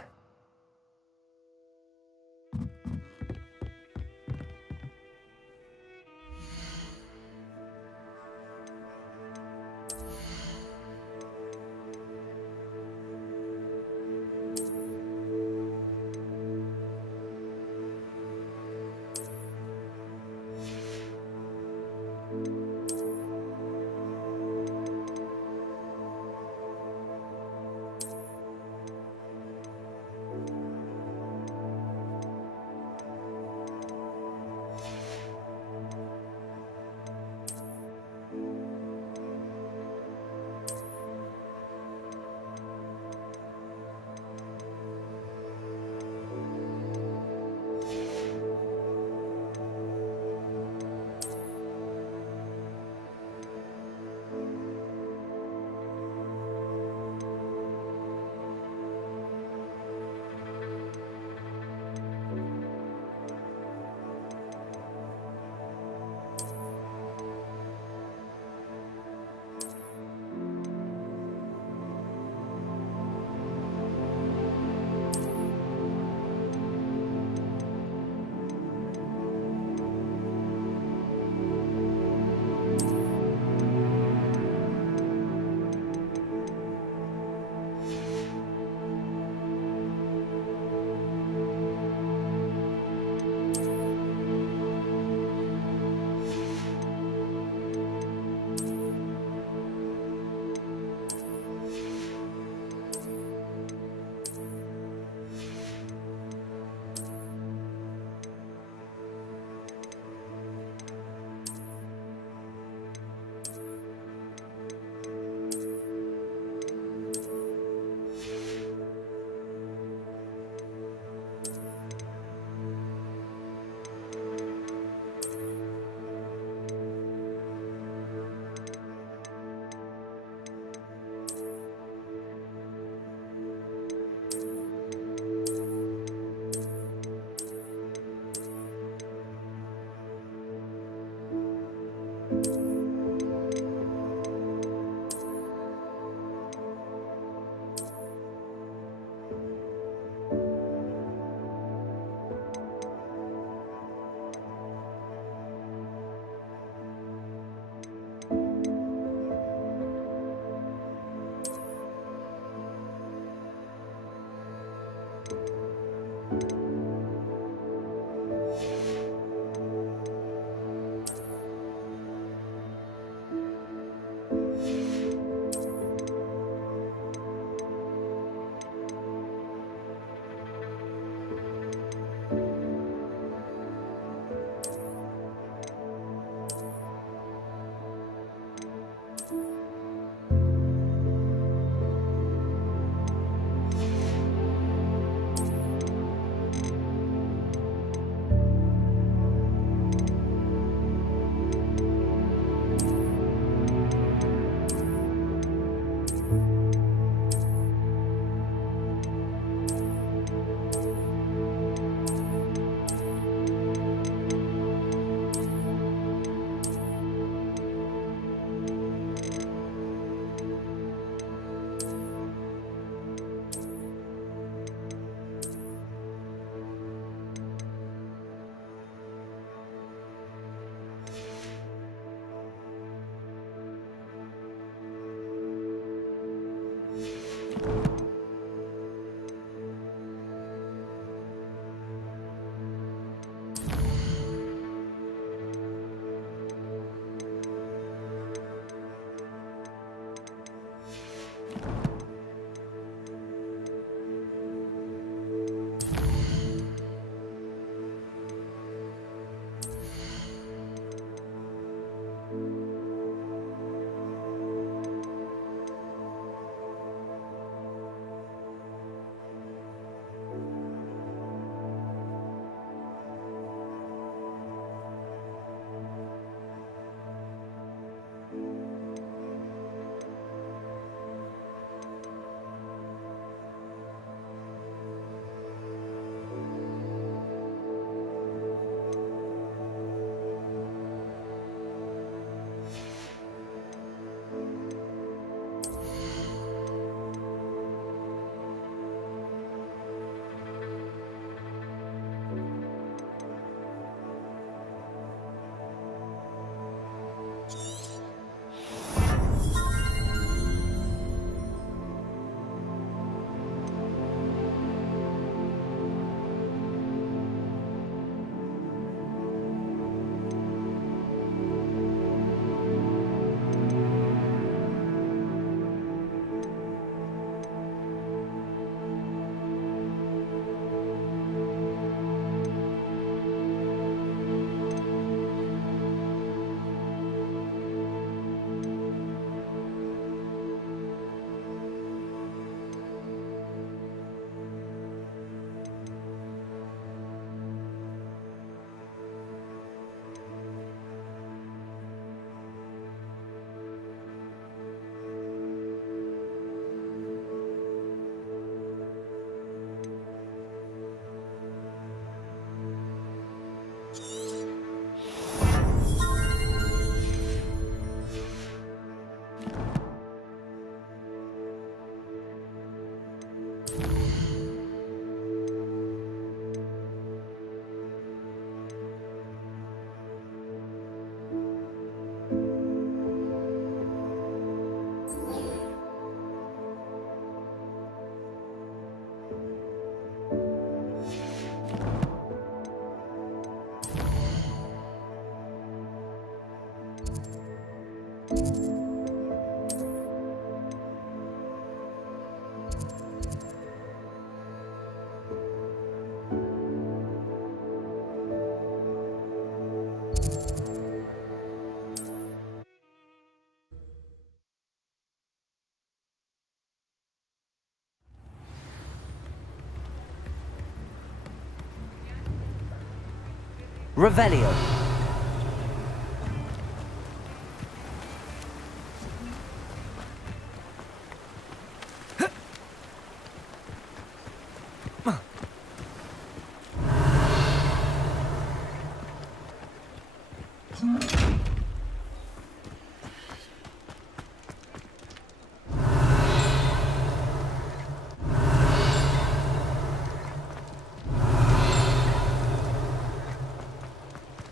Revelio.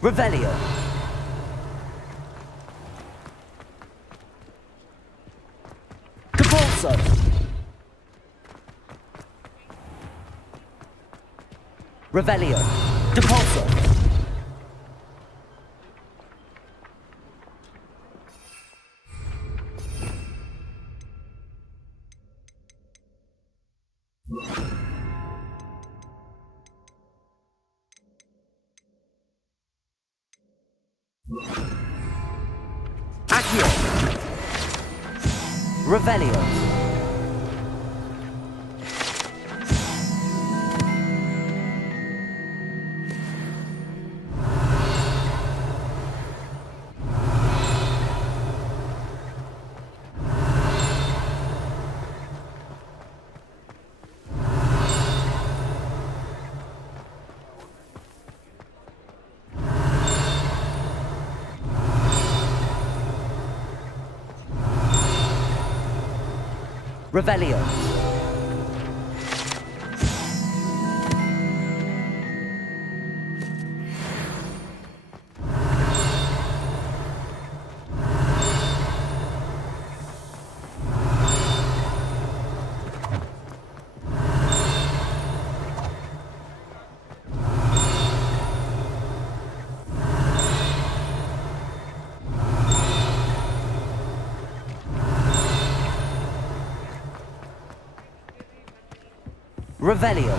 Revelio. Capulso. Revelio. Depulso. Accio. Revelio. Revelio. Revelio.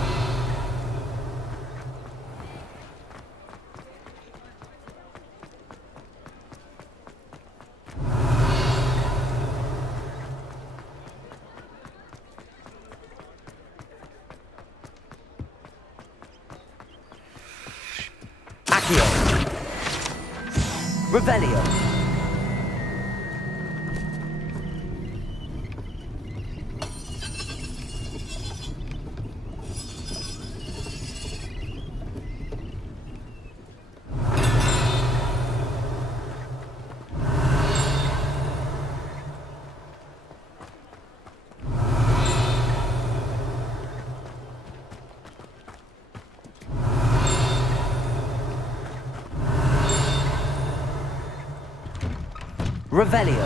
Accio. Revelio. Revelio.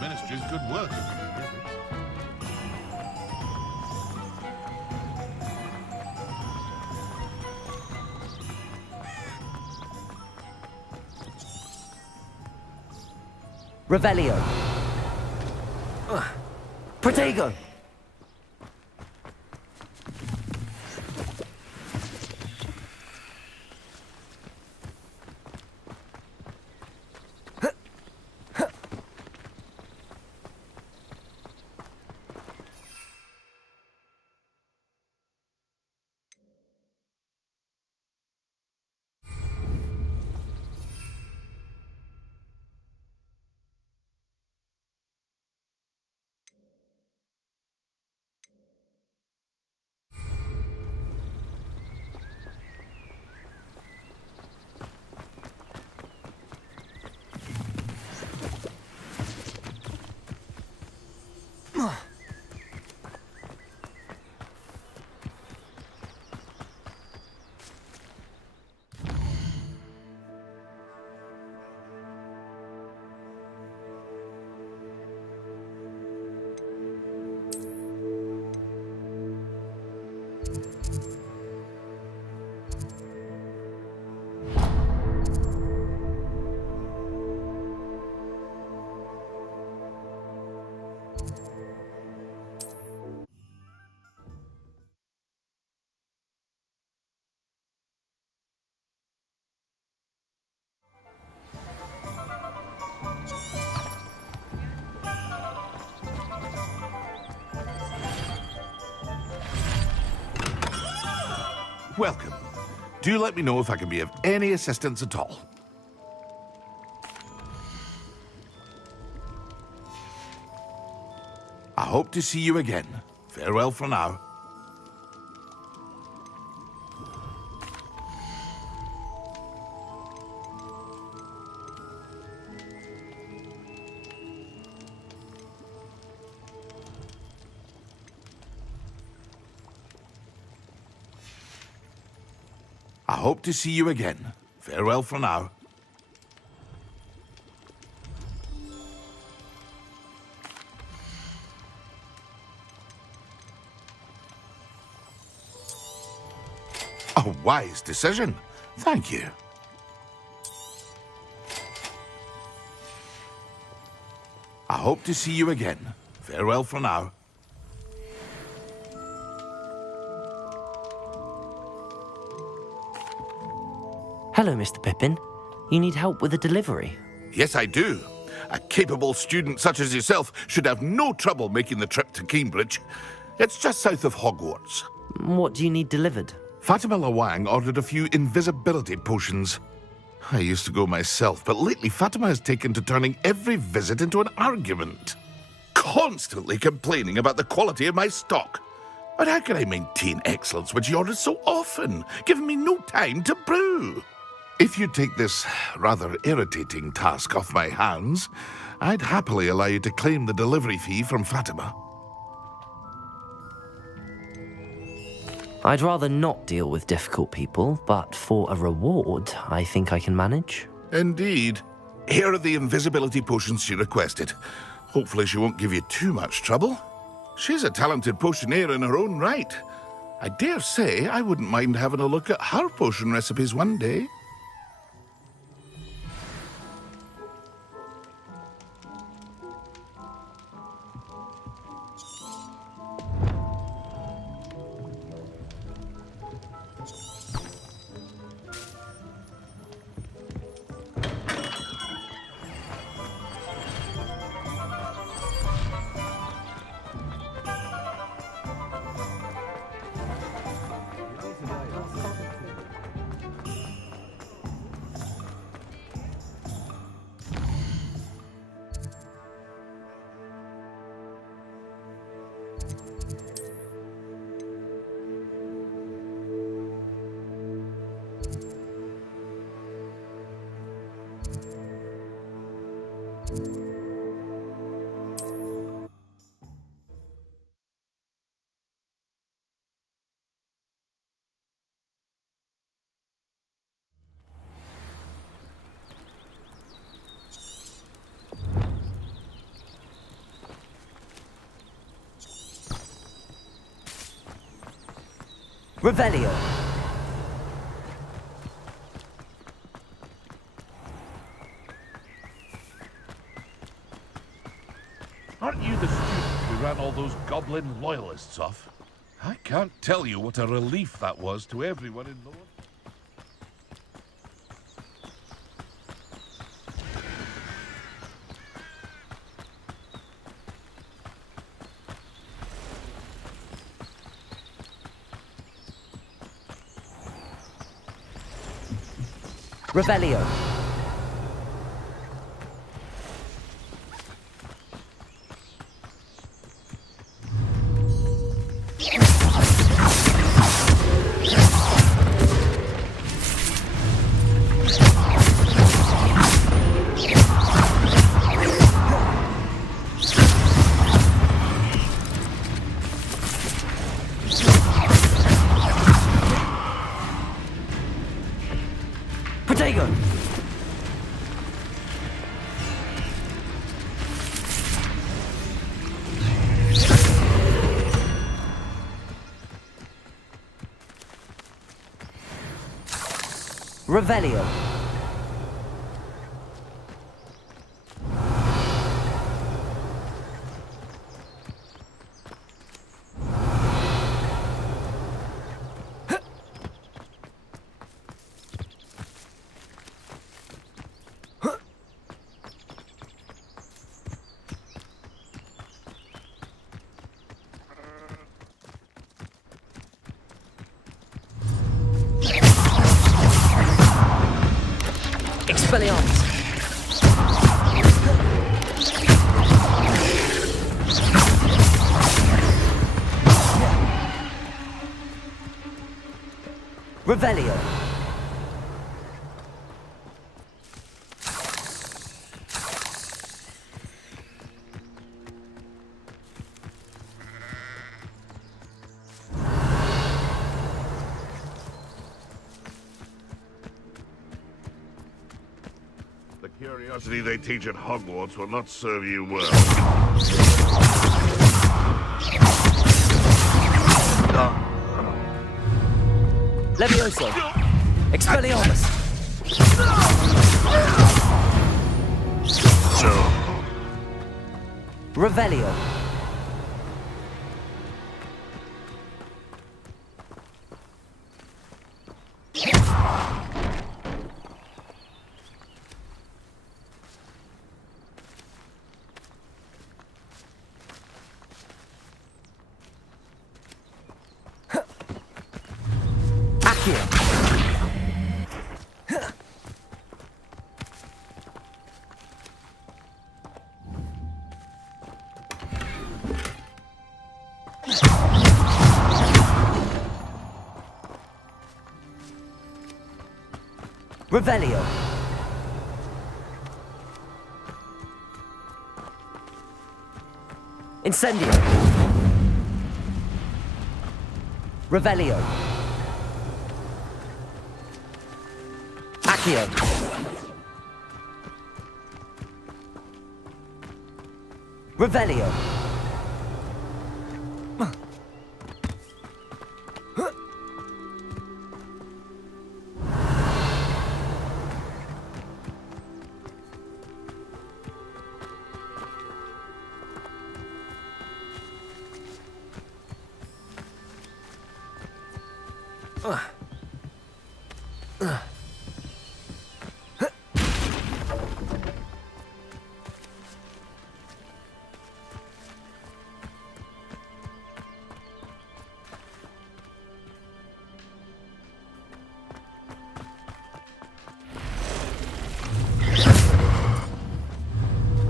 Ministry's good work. Revelio. Protego. welcome. Do let me know if I can be of any assistance at all. I hope to see you again. Farewell for now. I hope to see you again. Farewell for now. A wise decision. Thank you. I hope to see you again. Farewell for now. Hello, Mr. Pippin. You need help with a delivery? Yes, I do. A capable student such as yourself should have no trouble making the trip to Cambridge. It's just south of Hogwarts. What do you need delivered? Fatima Lawang ordered a few invisibility potions. I used to go myself, but lately Fatima has taken to turning every visit into an argument. Constantly complaining about the quality of my stock. But how can I maintain excellence when she orders so often, giving me no time to brew? If you take this rather irritating task off my hands, I'd happily allow you to claim the delivery fee from Fatima. I'd rather not deal with difficult people, but for a reward, I think I can manage. Indeed. Here are the invisibility potions she requested. Hopefully she won't give you too much trouble. She's a talented potioneer in her own right. I dare say I wouldn't mind having a look at her potion recipes one day. Revelio. Aren't you the student who ran all those goblin loyalists off? I can't tell you what a relief that was to everyone in Lord. Revelio. Protego! Revelio. Revelio. The curiosity they teach at Hogwarts will not serve you well. Levioso. Expelliarmus. Revelio. Accio. Revelio. Incendio. Revelio. Accio. Revelio.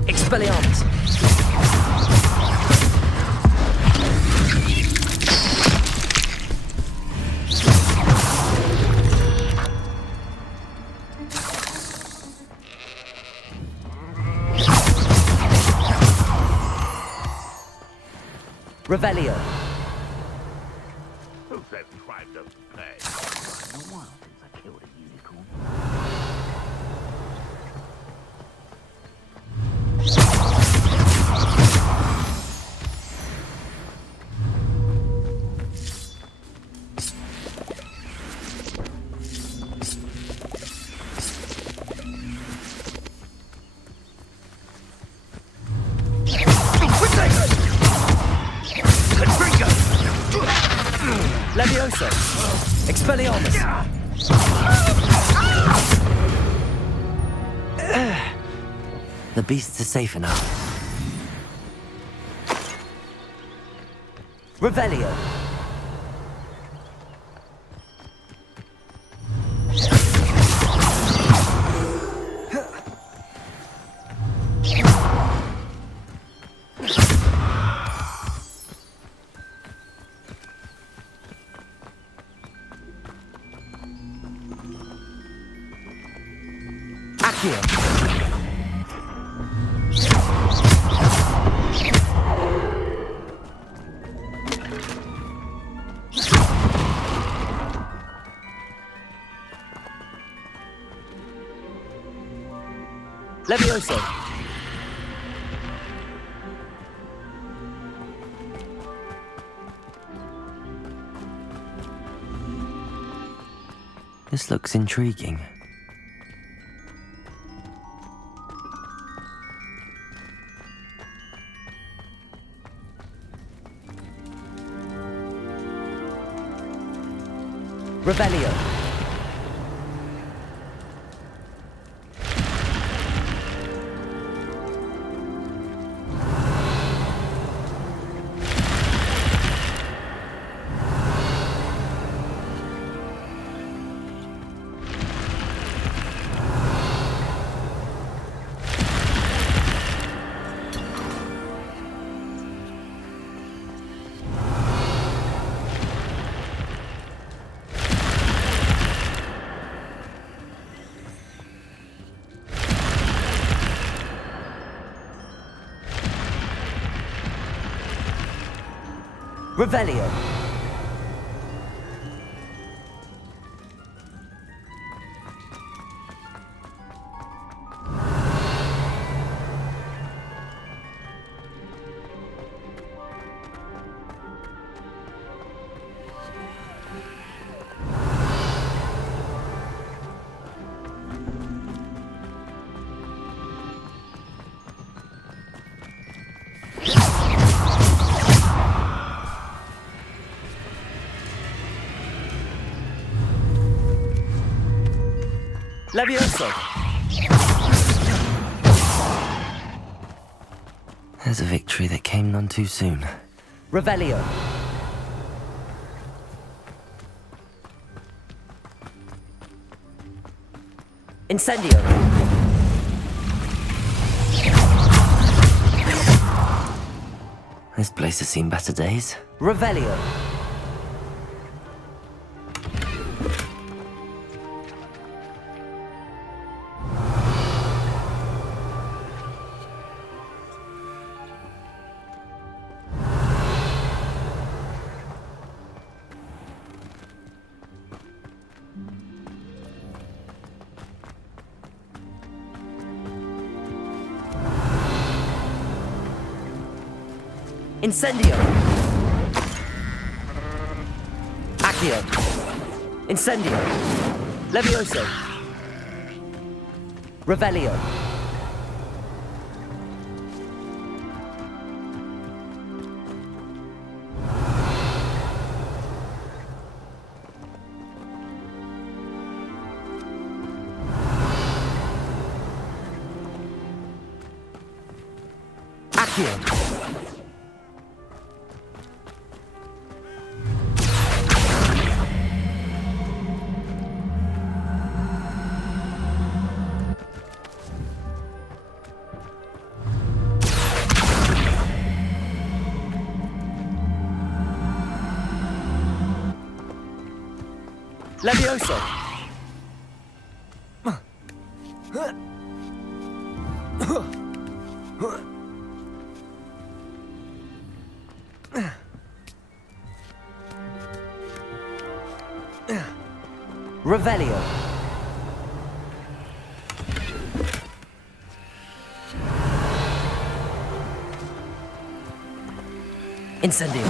Expelliarmus. Revelio. Who said crime doesn't pay? It's been a while since I killed a unicorn. Levioso. Expelliarmus. The beasts are safe enough. Revelio. Accio. Levioso. This looks intriguing. Revelio. Revelio. Levioso. There's a victory that came none too soon. Revelio. Incendio. This place has seen better days. Revelio. Incendio. Accio. Incendio. Levioso. Revelio. Accio. Levioso. Revelio. Incendio.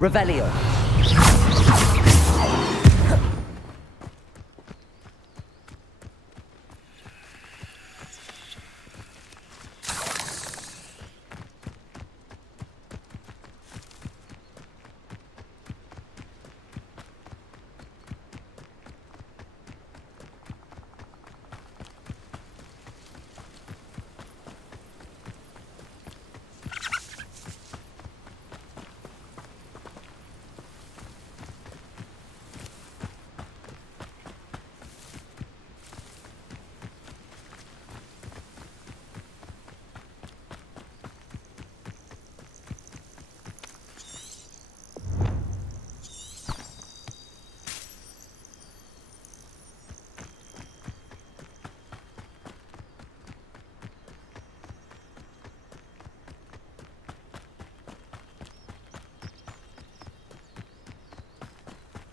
Revelio.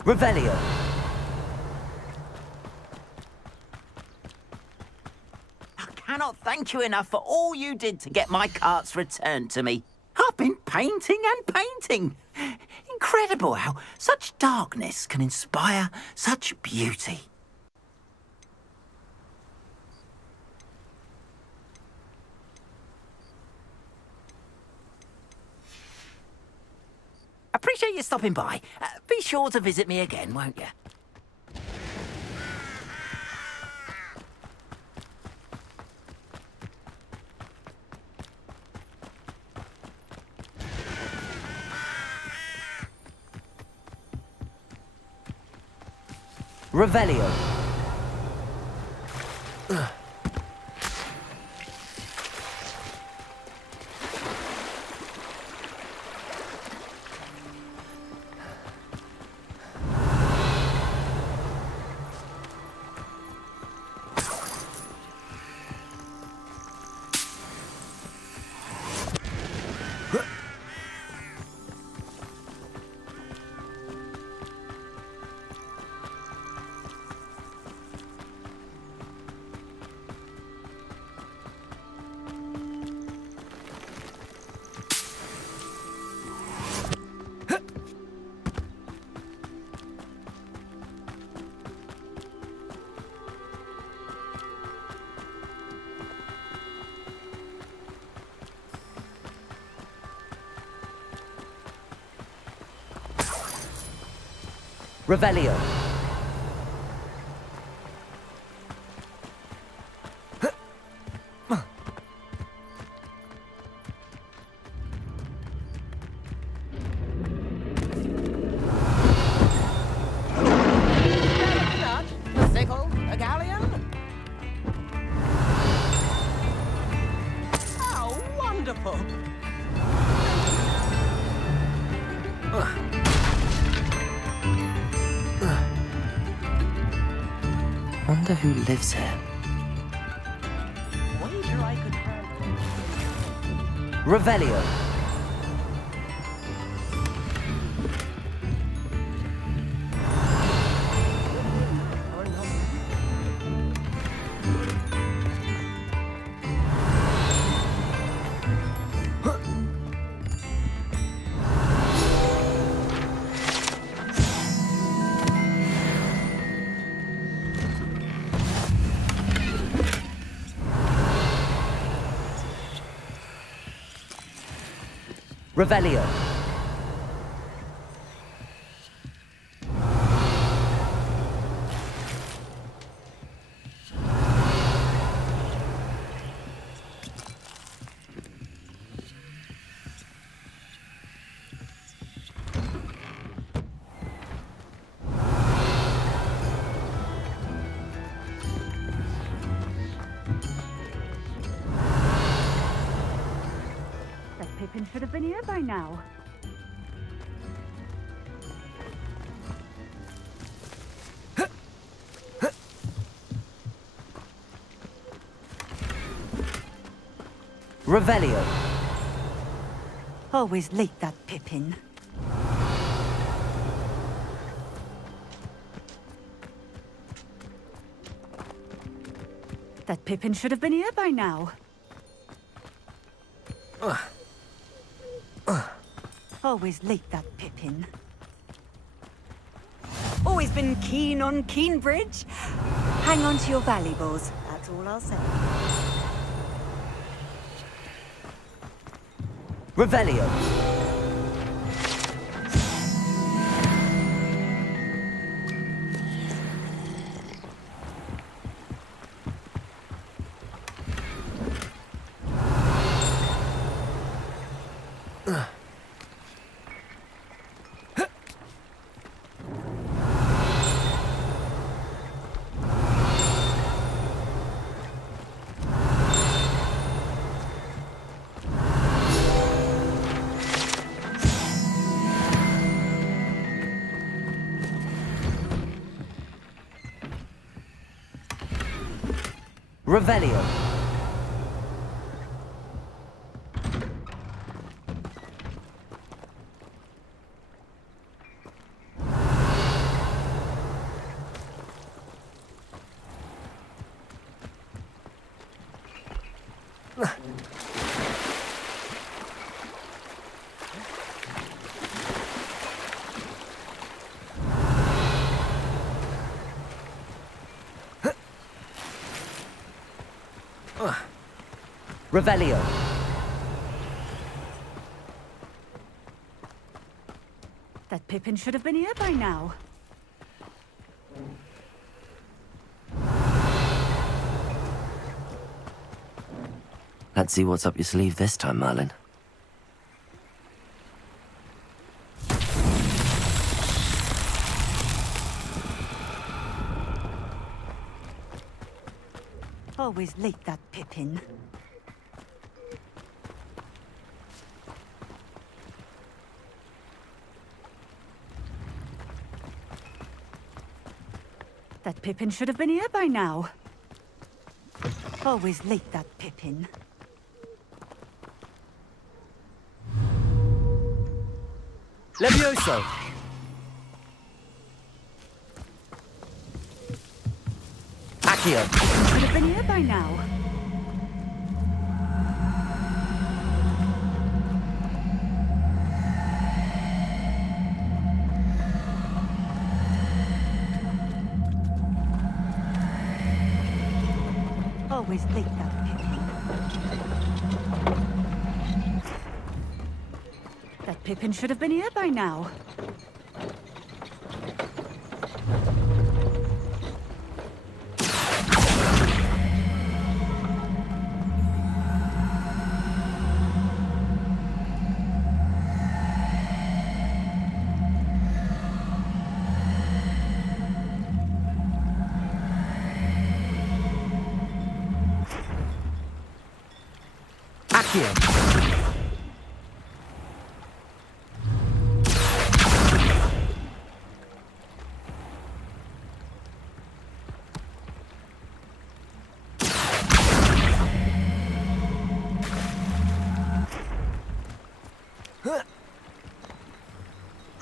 Revelio. I cannot thank you enough for all you did to get my carts returned to me. I've been painting and painting. Incredible how such darkness can inspire such beauty. Appreciate you stopping by. Be sure to visit me again, won't you? Revelio. Revelio. A sickle, a galleon. How wonderful! Wonder who lives here. Wonder I could Revelio. Revelio. Pippin should have been here by now. Revelio. Always late, that Pippin. That Pippin should have been here by now. Always late, that Pippin. Always been keen on Keenbridge. Hang on to your valuables, that's all I'll say. Revelio. Revelio. Revelio. That Pippin should have been here by now. Let's see what's up your sleeve this time, Merlin. Always late, that Pippin. That Pippin should have been here by now. Always late, that Pippin. Levioso! Accio! Should have been here by now. Always late, that Pippin. That Pippin should have been here by now. Accio!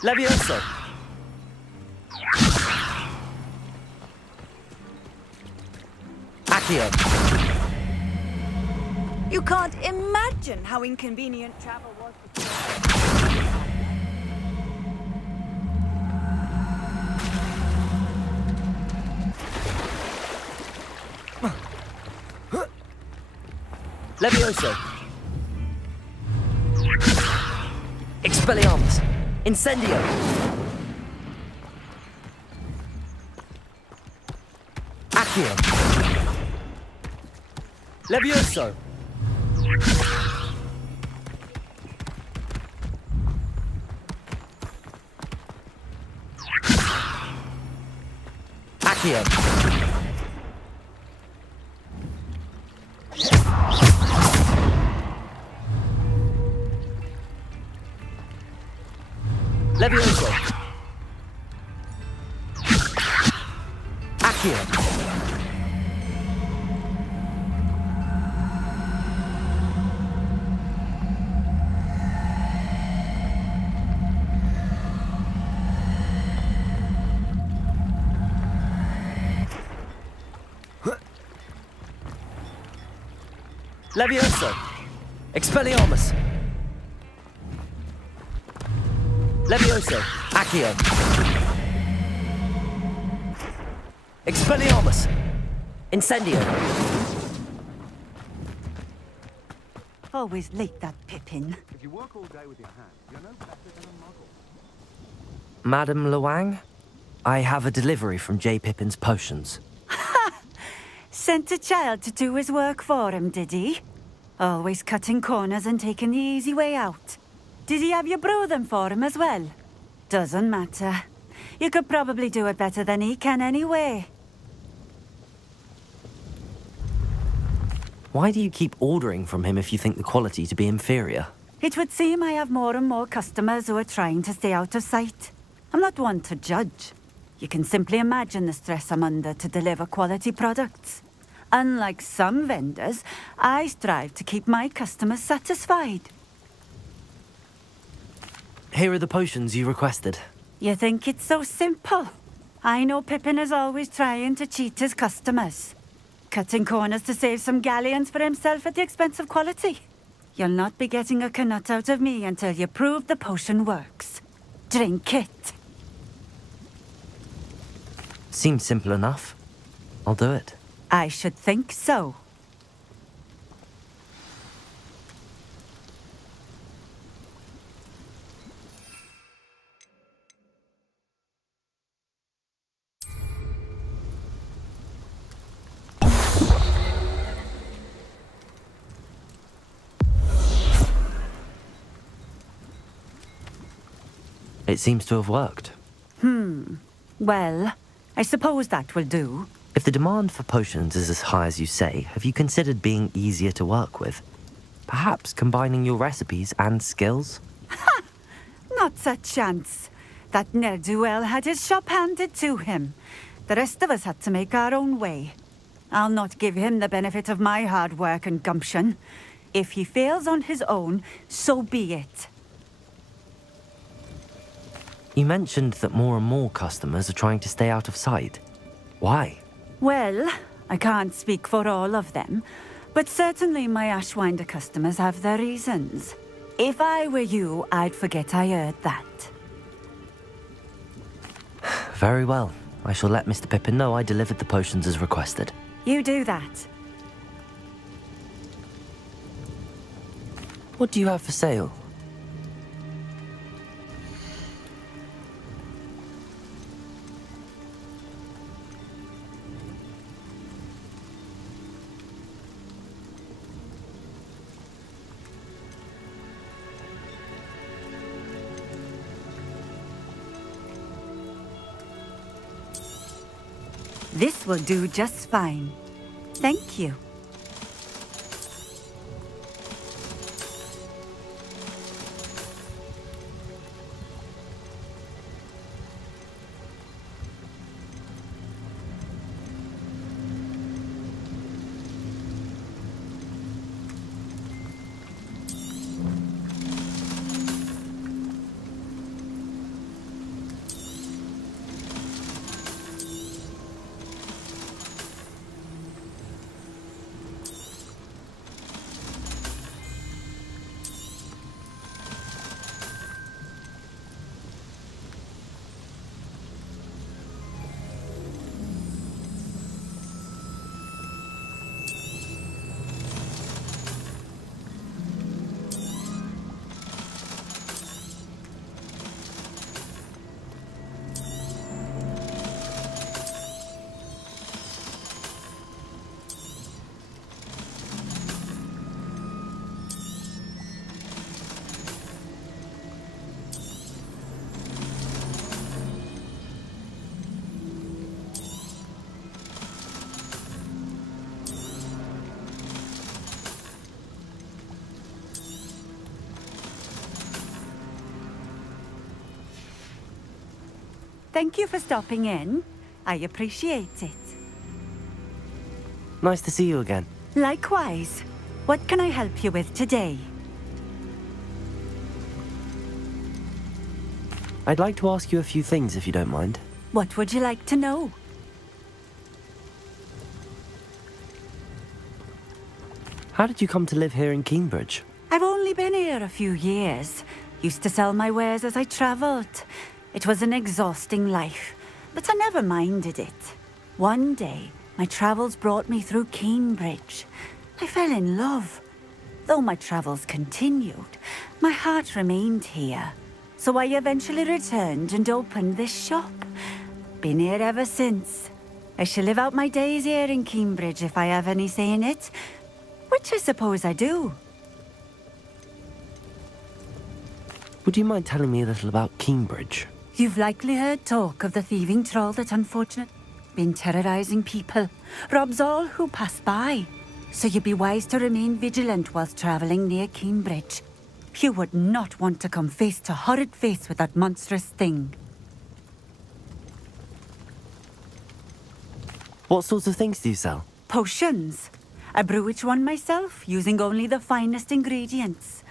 Levioso! Accio! You can't imagine how inconvenient travel was before. Levioso! Expelliarmus! Incendio! Accio! Levioso! Accio! Levioso! Accio! Levioso! Expelliarmus! Levioso! Accio! Expelliarmus! Incendio! Always late, that Pippin. If you work all day with your hands, you're no better than a muggle. Madam Luang, I have a delivery from J. Pippin's potions. Sent a child to do his work for him, did he? Always cutting corners and taking the easy way out. Did he have you brew them for him as well? Doesn't matter. You could probably do it better than he can anyway. Why do you keep ordering from him if you think the quality to be inferior? It would seem I have more and more customers who are trying to stay out of sight. I'm not one to judge. You can simply imagine the stress I'm under to deliver quality products. Unlike some vendors, I strive to keep my customers satisfied. Here are the potions you requested. You think it's so simple? I know Pippin is always trying to cheat his customers. Cutting corners to save some galleons for himself at the expense of quality. You'll not be getting a canut out of me until you prove the potion works. Drink it. Seems simple enough. I'll do it. I should think so. It seems to have worked. Well, I suppose that will do. If the demand for potions is as high as you say, have you considered being easier to work with? Perhaps combining your recipes and skills? Not a chance. That ne'er-do-well had his shop handed to him. The rest of us had to make our own way. I'll not give him the benefit of my hard work and gumption. If he fails on his own, so be it. You mentioned that more and more customers are trying to stay out of sight. Why? Well, I can't speak for all of them, but certainly my Ashwinder customers have their reasons. If I were you, I'd forget I heard that. Very well. I shall let Mr. Pippin know I delivered the potions as requested. You do that. What do you have for sale? This will do just fine. Thank you. Thank you for stopping in. I appreciate it. Nice to see you again. Likewise. What can I help you with today? I'd like to ask you a few things if you don't mind. What would you like to know? How did you come to live here in Cambridge? I've only been here a few years. Used to sell my wares as I traveled. It was an exhausting life, but I never minded it. One day, my travels brought me through Cambridge. I fell in love. Though my travels continued, my heart remained here. So I eventually returned and opened this shop. Been here ever since. I shall live out my days here in Cambridge if I have any say in it, which I suppose I do. Would you mind telling me a little about Cambridge? You've likely heard talk of the thieving troll that unfortunately been terrorizing people, robs all who pass by. So you'd be wise to remain vigilant whilst traveling near Cambridge. You would not want to come face to horrid face with that monstrous thing. What sorts of things do you sell? Potions. I brew each one myself, using only the finest ingredients.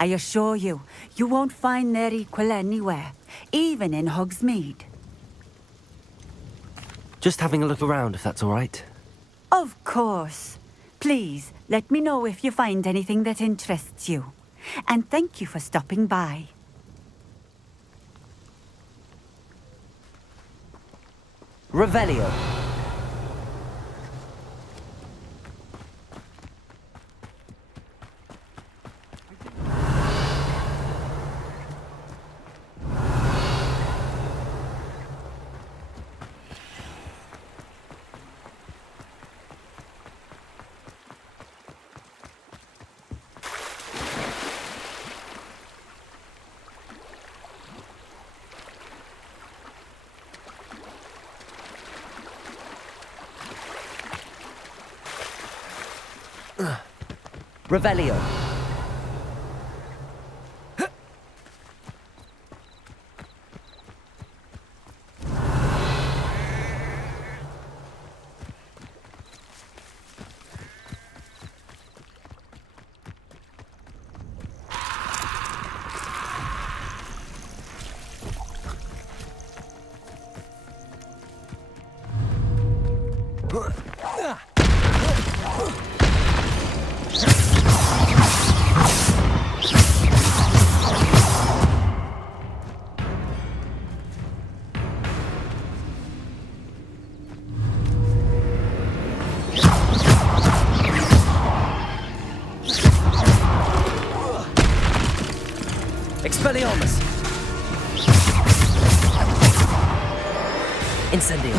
I assure you, you won't find their equal anywhere, even in Hogsmeade. Just having a look around, if that's all right. Of course. Please, let me know if you find anything that interests you. And thank you for stopping by. Revelio. Revelio. Expelliarmus! Incendio!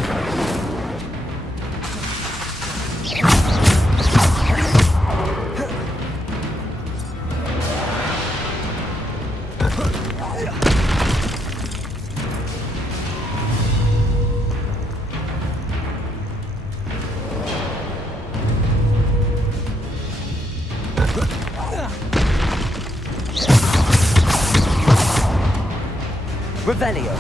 Revelio.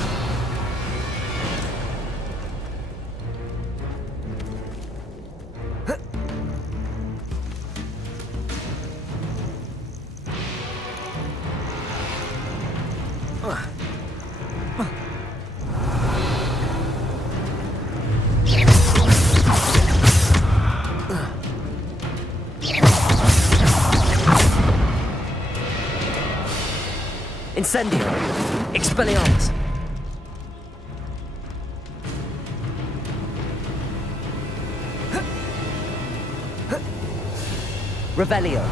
Incendio. Expelliarmus. Revelio.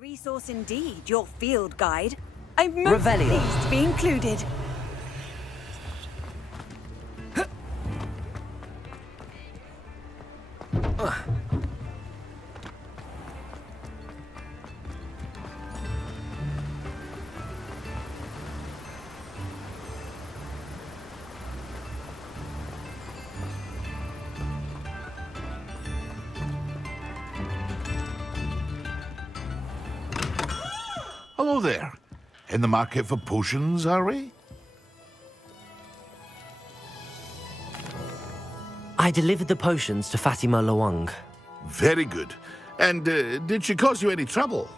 Resource indeed, your field guide. I'm most pleased to be included. Hello there. In the market for potions, are we? I delivered the potions to Fatima Lawang. Very good. And did she cause you any trouble?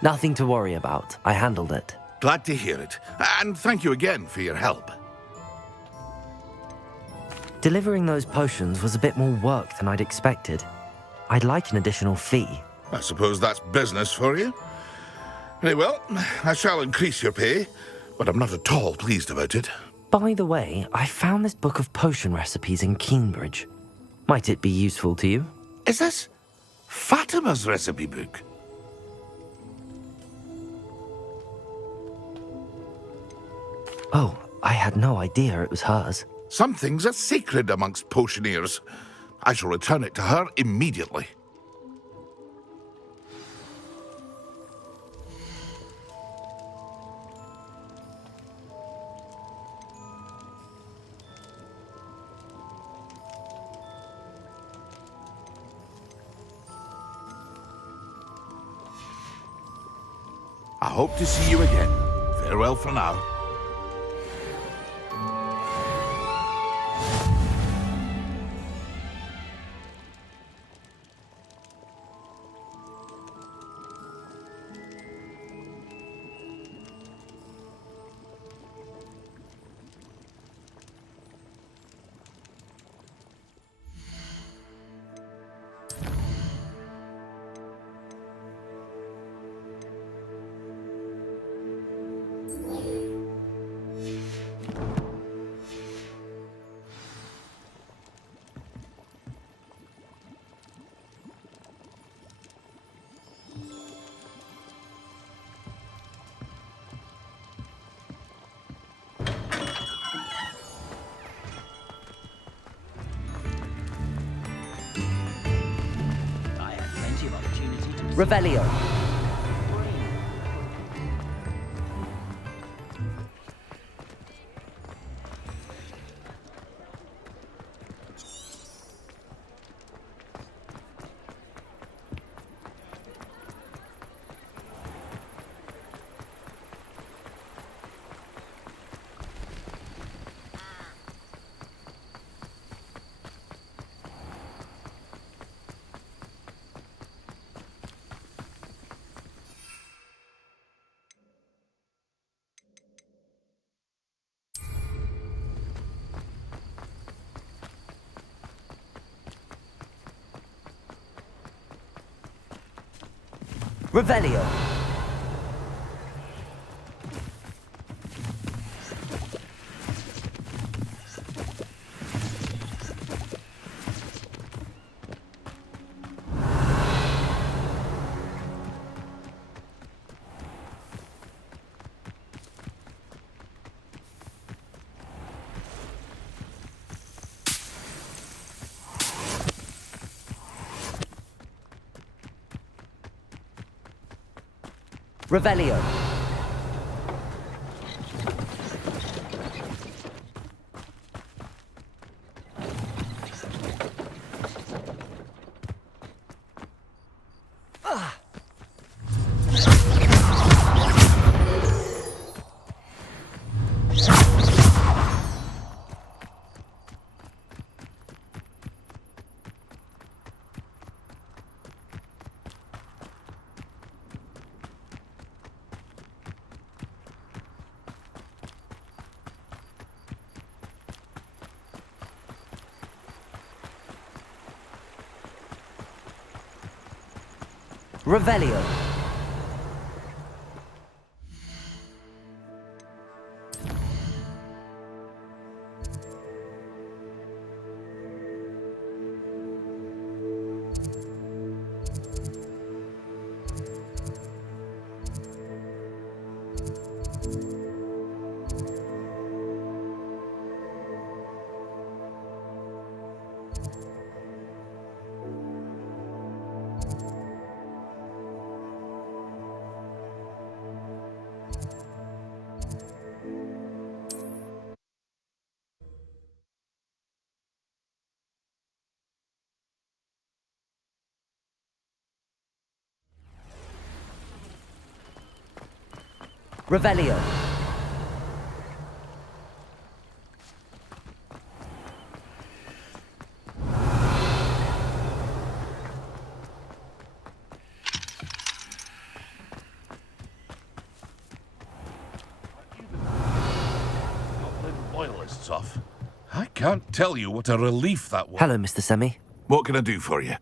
Nothing to worry about. I handled it. Glad to hear it. And thank you again for your help. Delivering those potions was a bit more work than I'd expected. I'd like an additional fee. I suppose that's business for you. Very well, I shall increase your pay, but I'm not at all pleased about it. By the way, I found this book of potion recipes in Cambridge. Might it be useful to you? Is this Fatima's recipe book? Oh, I had no idea it was hers. Some things are sacred amongst potioneers. I shall return it to her immediately. I hope to see you again. Farewell for now. Revelio. Revelio. Revelio. Revelio. Revelio. Goblin loyalists off. I can't tell you what a relief that was. Hello, Mr. Semi. What can I do for you?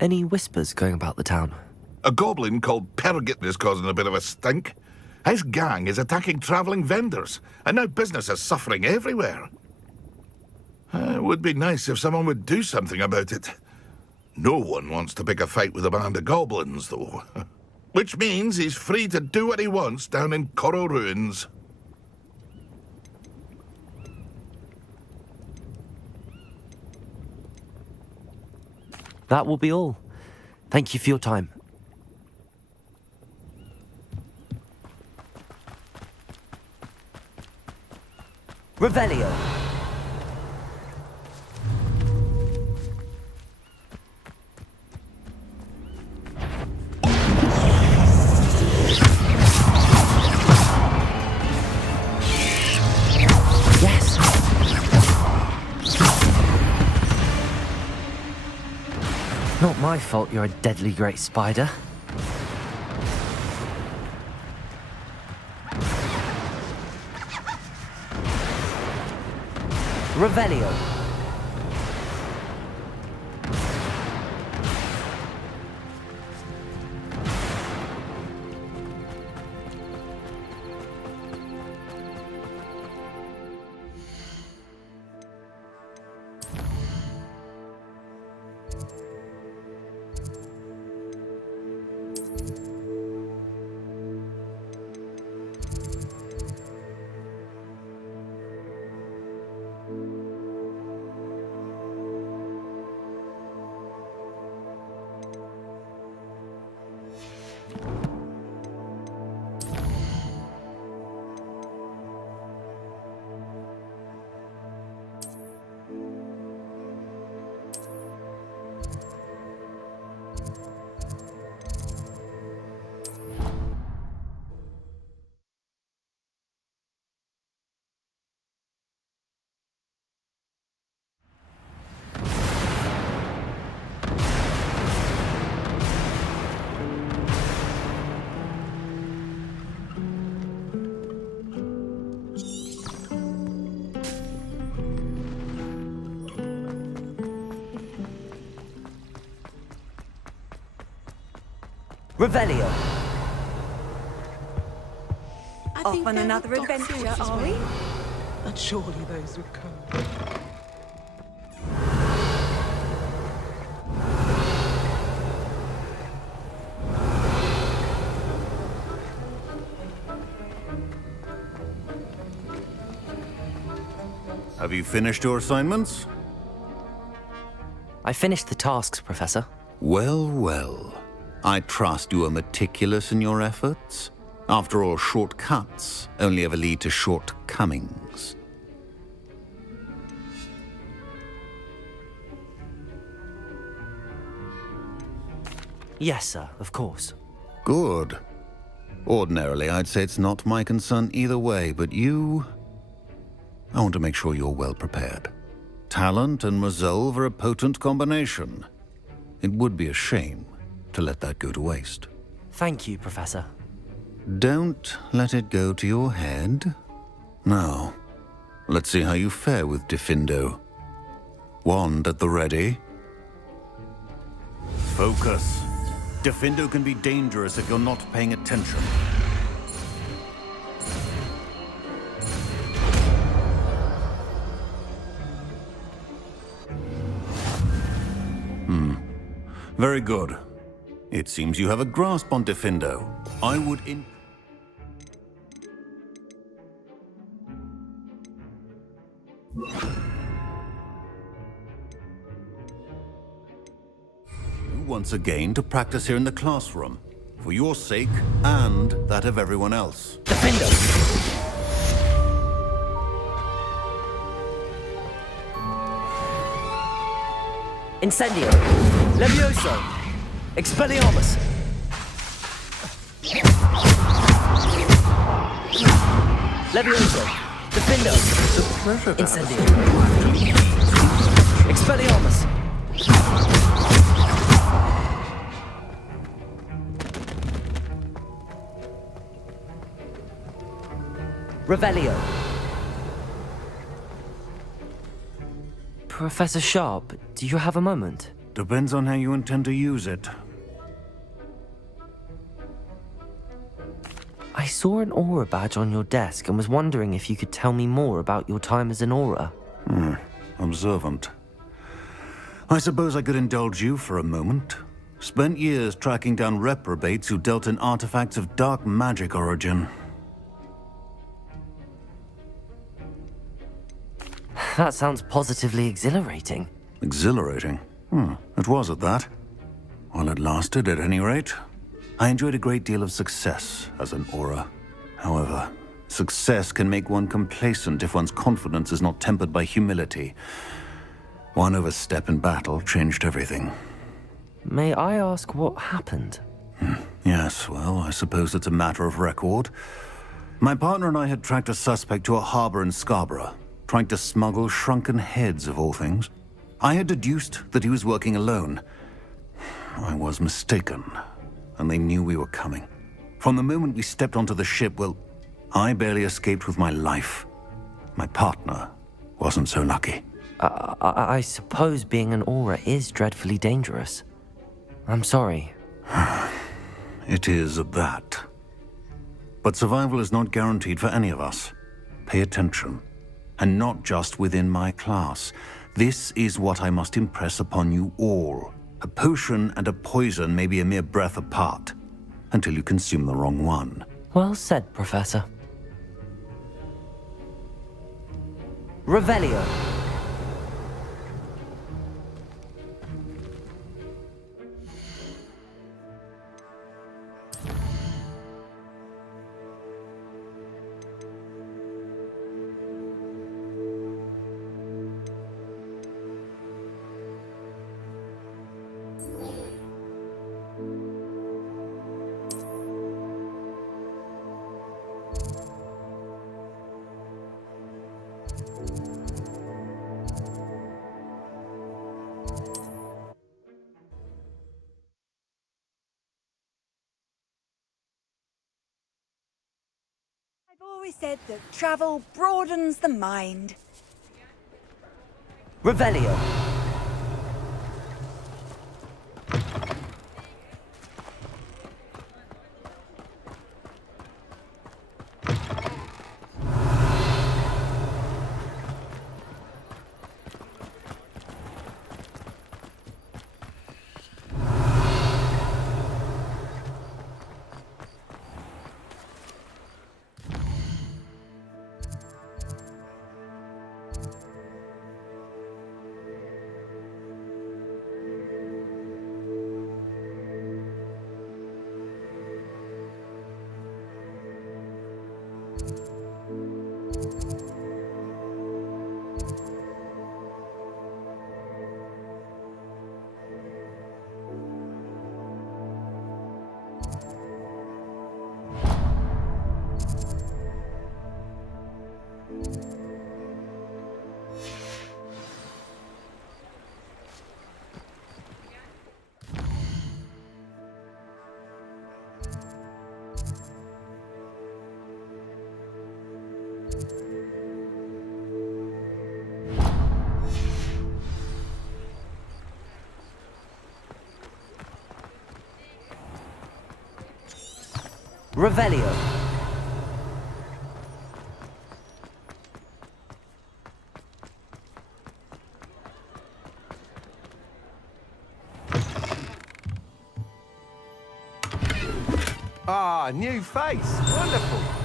Any whispers going about the town? A goblin called Pergit is causing a bit of a stink. His gang is attacking travelling vendors, and now business is suffering everywhere. It would be nice if someone would do something about it. No one wants to pick a fight with a band of goblins, though. Which means he's free to do what he wants down in Coral Ruins. That will be all. Thank you for your time. Revelio. Yes. Not my fault you're a deadly great spider. Revelio. Revelio. Off on another adventure, are we? But surely those would come. Have you finished your assignments? I finished the tasks, Professor. Well, well. I trust you are meticulous in your efforts. After all, shortcuts only ever lead to shortcomings. Yes, sir, of course. Good. Ordinarily, I'd say it's not my concern either way, but you... I want to make sure you're well prepared. Talent and resolve are a potent combination. It would be a shame to let that go to waste. Thank you, Professor. Don't let it go to your head. Now, let's see how you fare with Diffindo. Wand at the ready. Focus. Diffindo can be dangerous if you're not paying attention. Very good. It seems you have a grasp on Diffindo. I would once again to practice here in the classroom, for your sake and that of everyone else. Diffindo! Incendio! Levioso! Expelliarmus! Levioso! Diffindo! Incendio! Expelliarmus! Revelio! Professor Sharp, do you have a moment? Depends on how you intend to use it. I saw an aura badge on your desk and was wondering if you could tell me more about your time as an aura. Observant. I suppose I could indulge you for a moment. Spent years tracking down reprobates who dealt in artifacts of dark magic origin. That sounds positively exhilarating. Exhilarating? It was at that. While it lasted, at any rate. I enjoyed a great deal of success as an aura. However, success can make one complacent if one's confidence is not tempered by humility. One overstep in battle changed everything. May I ask what happened? Yes, well, I suppose it's a matter of record. My partner and I had tracked a suspect to a harbor in Scarborough, trying to smuggle shrunken heads of all things. I had deduced that he was working alone. I was mistaken, and they knew we were coming. From the moment we stepped onto the ship, well, I barely escaped with my life. My partner wasn't so lucky. I suppose being an aura is dreadfully dangerous. I'm sorry. It is at that. But survival is not guaranteed for any of us. Pay attention. And not just within my class. This is what I must impress upon you all. A potion and a poison may be a mere breath apart, until you consume the wrong one. Well said, Professor. Revelio! I've always said that travel broadens the mind. Revelio! Revelio. Ah, new face. Wonderful.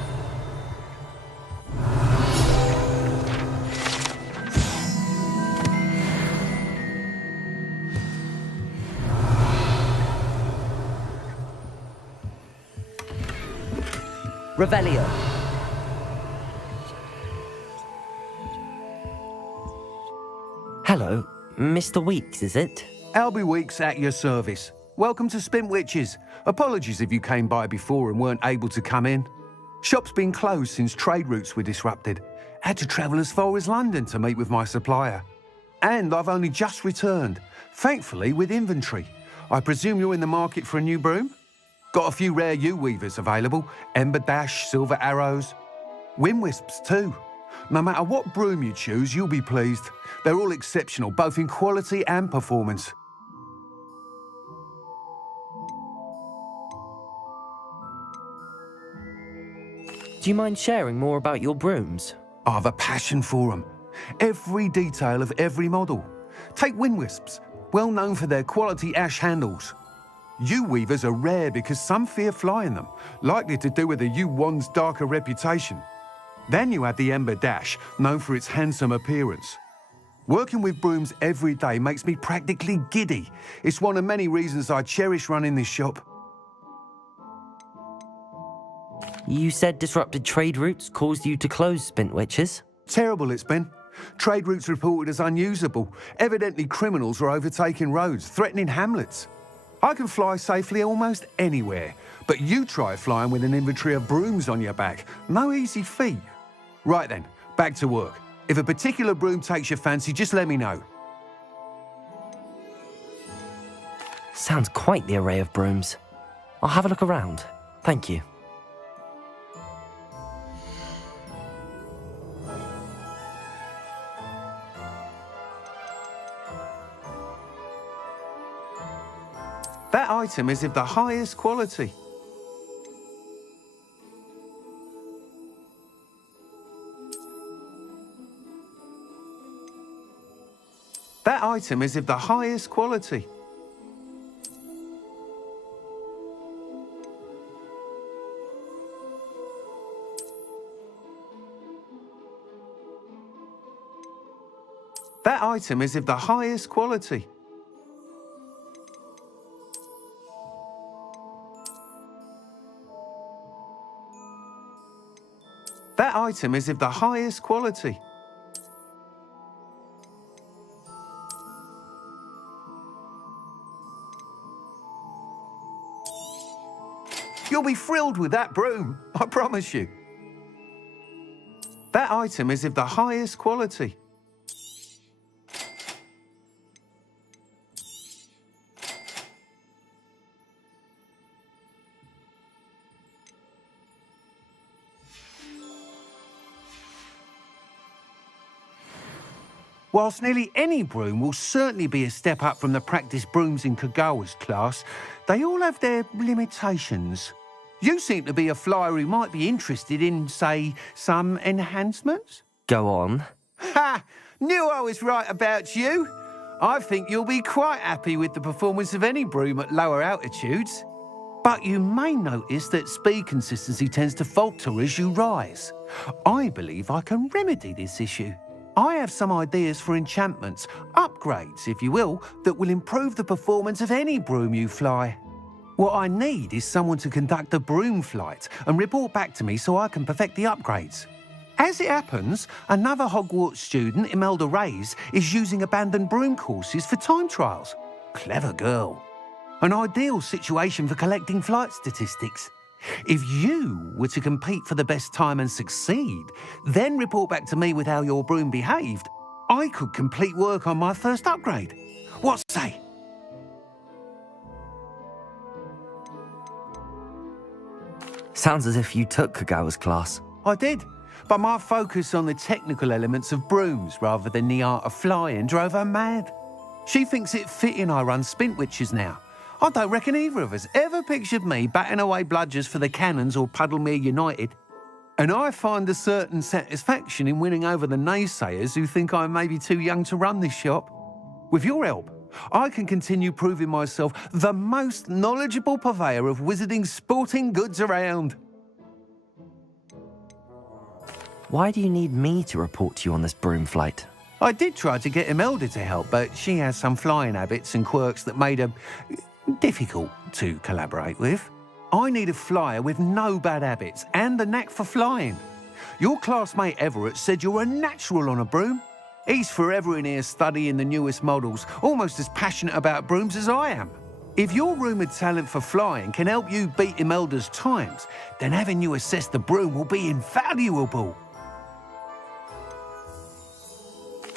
Revelio. Hello, Mr. Weeks, is it? Albie Weeks at your service. Welcome to Spintwitches. Apologies if you came by before and weren't able to come in. Shop's been closed since trade routes were disrupted. Had to travel as far as London to meet with my supplier. And I've only just returned, thankfully with inventory. I presume you're in the market for a new broom? Got a few rare yew-weavers available, Ember Dash, Silver Arrows. Wind Wisps too. No matter what broom you choose, you'll be pleased. They're all exceptional, both in quality and performance. Do you mind sharing more about your brooms? I've a passion for them. Every detail of every model. Take Wind Wisps, well known for their quality ash handles. Yew-weavers are rare because some fear flying them, likely to do with the yew wand's darker reputation. Then you have the Ember Dash, known for its handsome appearance. Working with brooms every day makes me practically giddy. It's one of many reasons I cherish running this shop. You said disrupted trade routes caused you to close Spintwitches? Terrible it's been. Trade routes reported as unusable. Evidently criminals were overtaking roads, threatening hamlets. I can fly safely almost anywhere, but you try flying with an inventory of brooms on your back. No easy feat. Right then, back to work. If a particular broom takes your fancy, just let me know. Sounds quite the array of brooms. I'll have a look around. Thank you. That item is of the highest quality. That item is of the highest quality. That item is of the highest quality. That item is of the highest quality. You'll be thrilled with that broom, I promise you. That item is of the highest quality. Whilst nearly any broom will certainly be a step up from the practice brooms in Kagawa's class, they all have their limitations. You seem to be a flyer who might be interested in, say, some enhancements? Go on. Ha! Knew I was right about you. I think you'll be quite happy with the performance of any broom at lower altitudes. But you may notice that speed consistency tends to falter as you rise. I believe I can remedy this issue. I have some ideas for enchantments, upgrades, if you will, that will improve the performance of any broom you fly. What I need is someone to conduct a broom flight and report back to me so I can perfect the upgrades. As it happens, another Hogwarts student, Imelda Reyes, is using abandoned broom courses for time trials. Clever girl. An ideal situation for collecting flight statistics. If you were to compete for the best time and succeed, then report back to me with how your broom behaved, I could complete work on my first upgrade. What say? Sounds as if you took Kagawa's class. I did. But my focus on the technical elements of brooms rather than the art of flying drove her mad. She thinks it fitting I run Spint Witches now. I don't reckon either of us ever pictured me batting away bludgers for the Cannons or Puddlemere United. And I find a certain satisfaction in winning over the naysayers who think I may be too young to run this shop. With your help, I can continue proving myself the most knowledgeable purveyor of wizarding sporting goods around. Why do you need me to report to you on this broom flight? I did try to get Imelda to help, but she has some flying habits and quirks that made her difficult to collaborate with. I need a flyer with no bad habits and a knack for flying. Your classmate Everett said you're a natural on a broom. He's forever in here studying the newest models, almost as passionate about brooms as I am. If your rumoured talent for flying can help you beat Imelda's times, then having you assess the broom will be invaluable.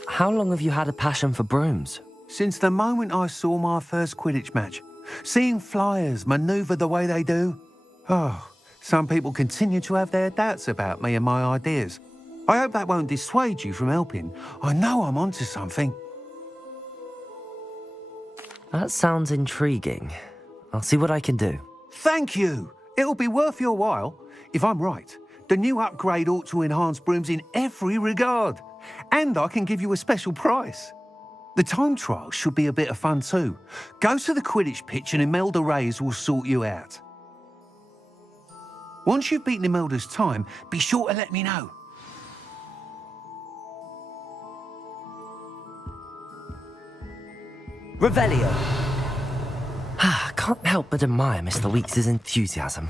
How long have you had a passion for brooms? Since the moment I saw my first Quidditch match. Seeing flyers manoeuvre the way they do. Oh, some people continue to have their doubts about me and my ideas. I hope that won't dissuade you from helping. I know I'm onto something. That sounds intriguing. I'll see what I can do. Thank you. It'll be worth your while. If I'm right, the new upgrade ought to enhance brooms in every regard. And I can give you a special price. The time trial should be a bit of fun too. Go to the Quidditch pitch and Imelda Reyes will sort you out. Once you've beaten Imelda's time, be sure to let me know. Revelio. Can't help but admire Mr. Weeks' enthusiasm.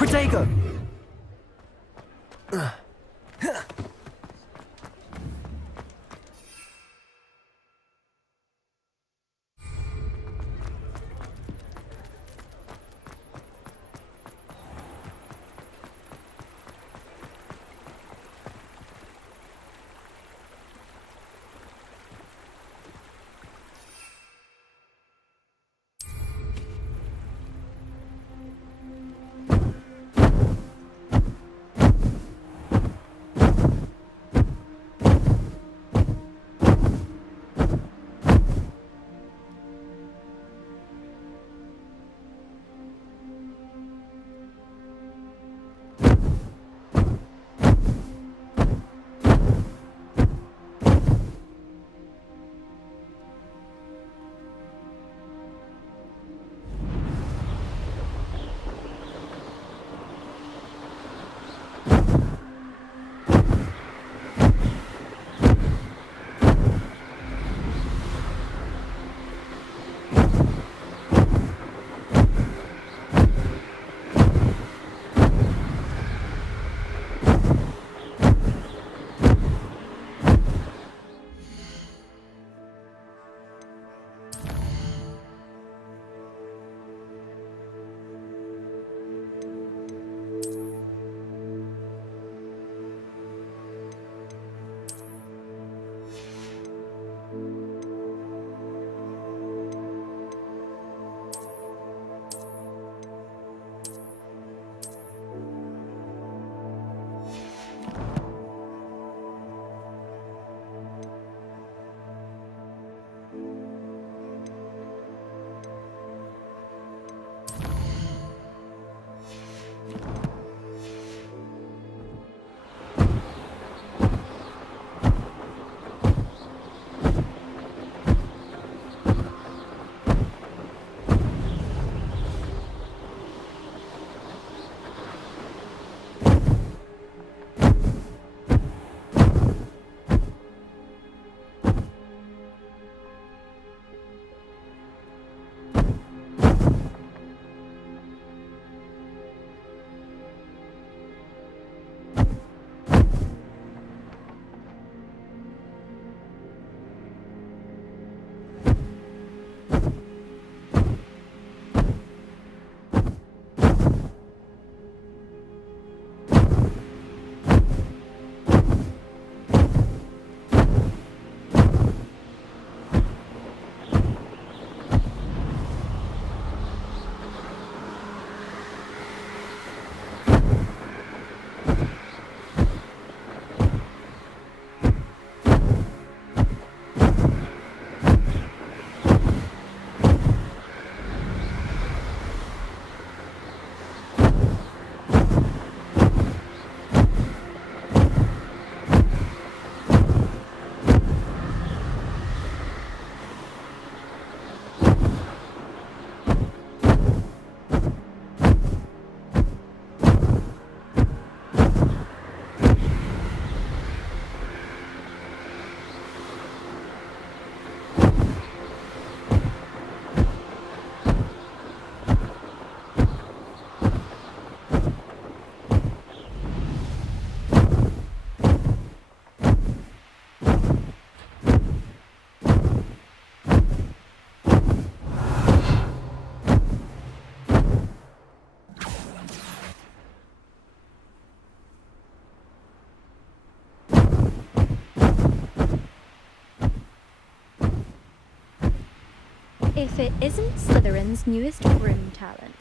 Protego! If it isn't Slytherin's newest broom talent.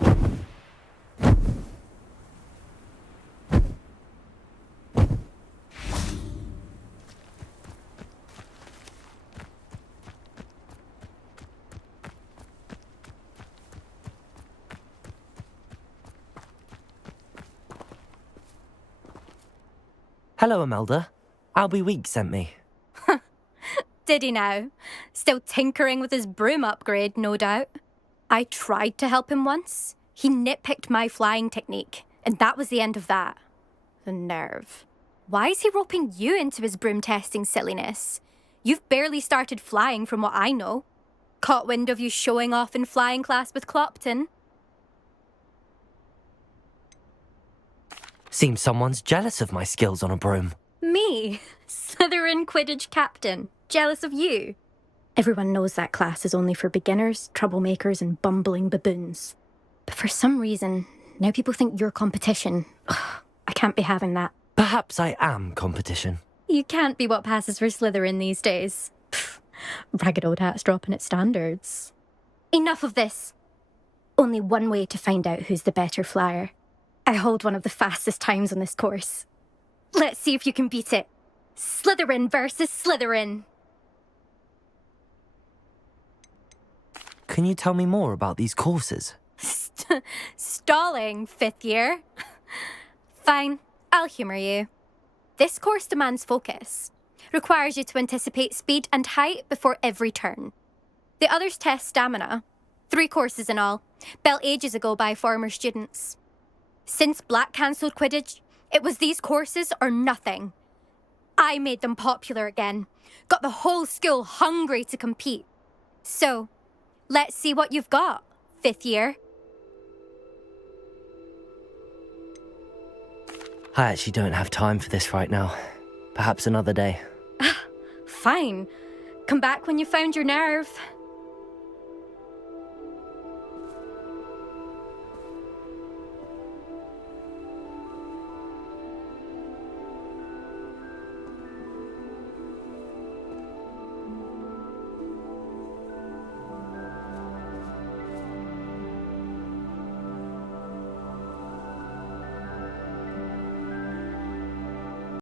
Hello, Imelda. Albie Week sent me. Did he now? Still tinkering with his broom upgrade, no doubt. I tried to help him once. He nitpicked my flying technique, and that was the end of that. The nerve. Why is he roping you into his broom testing silliness? You've barely started flying from what I know. Caught wind of you showing off in flying class with Clopton. Seems someone's jealous of my skills on a broom. Me? Slytherin Quidditch captain. Jealous of you? Everyone knows that class is only for beginners, troublemakers, and bumbling baboons. But for some reason, now people think you're competition. Ugh, I can't be having that. Perhaps I am competition. You can't be what passes for Slytherin these days. Pfft, ragged old hat's dropping its standards. Enough of this. Only one way to find out who's the better flyer. I hold one of the fastest times on this course. Let's see if you can beat it. Slytherin versus Slytherin. Can you tell me more about these courses? Stalling, 5th year. Fine, I'll humour you. This course demands focus. Requires you to anticipate speed and height before every turn. The others test stamina. 3 courses in all, built ages ago by former students. Since Black cancelled Quidditch, it was these courses or nothing. I made them popular again. Got the whole school hungry to compete. So, let's see what you've got, 5th year. I actually don't have time for this right now. Perhaps another day. Fine. Come back when you found your nerve.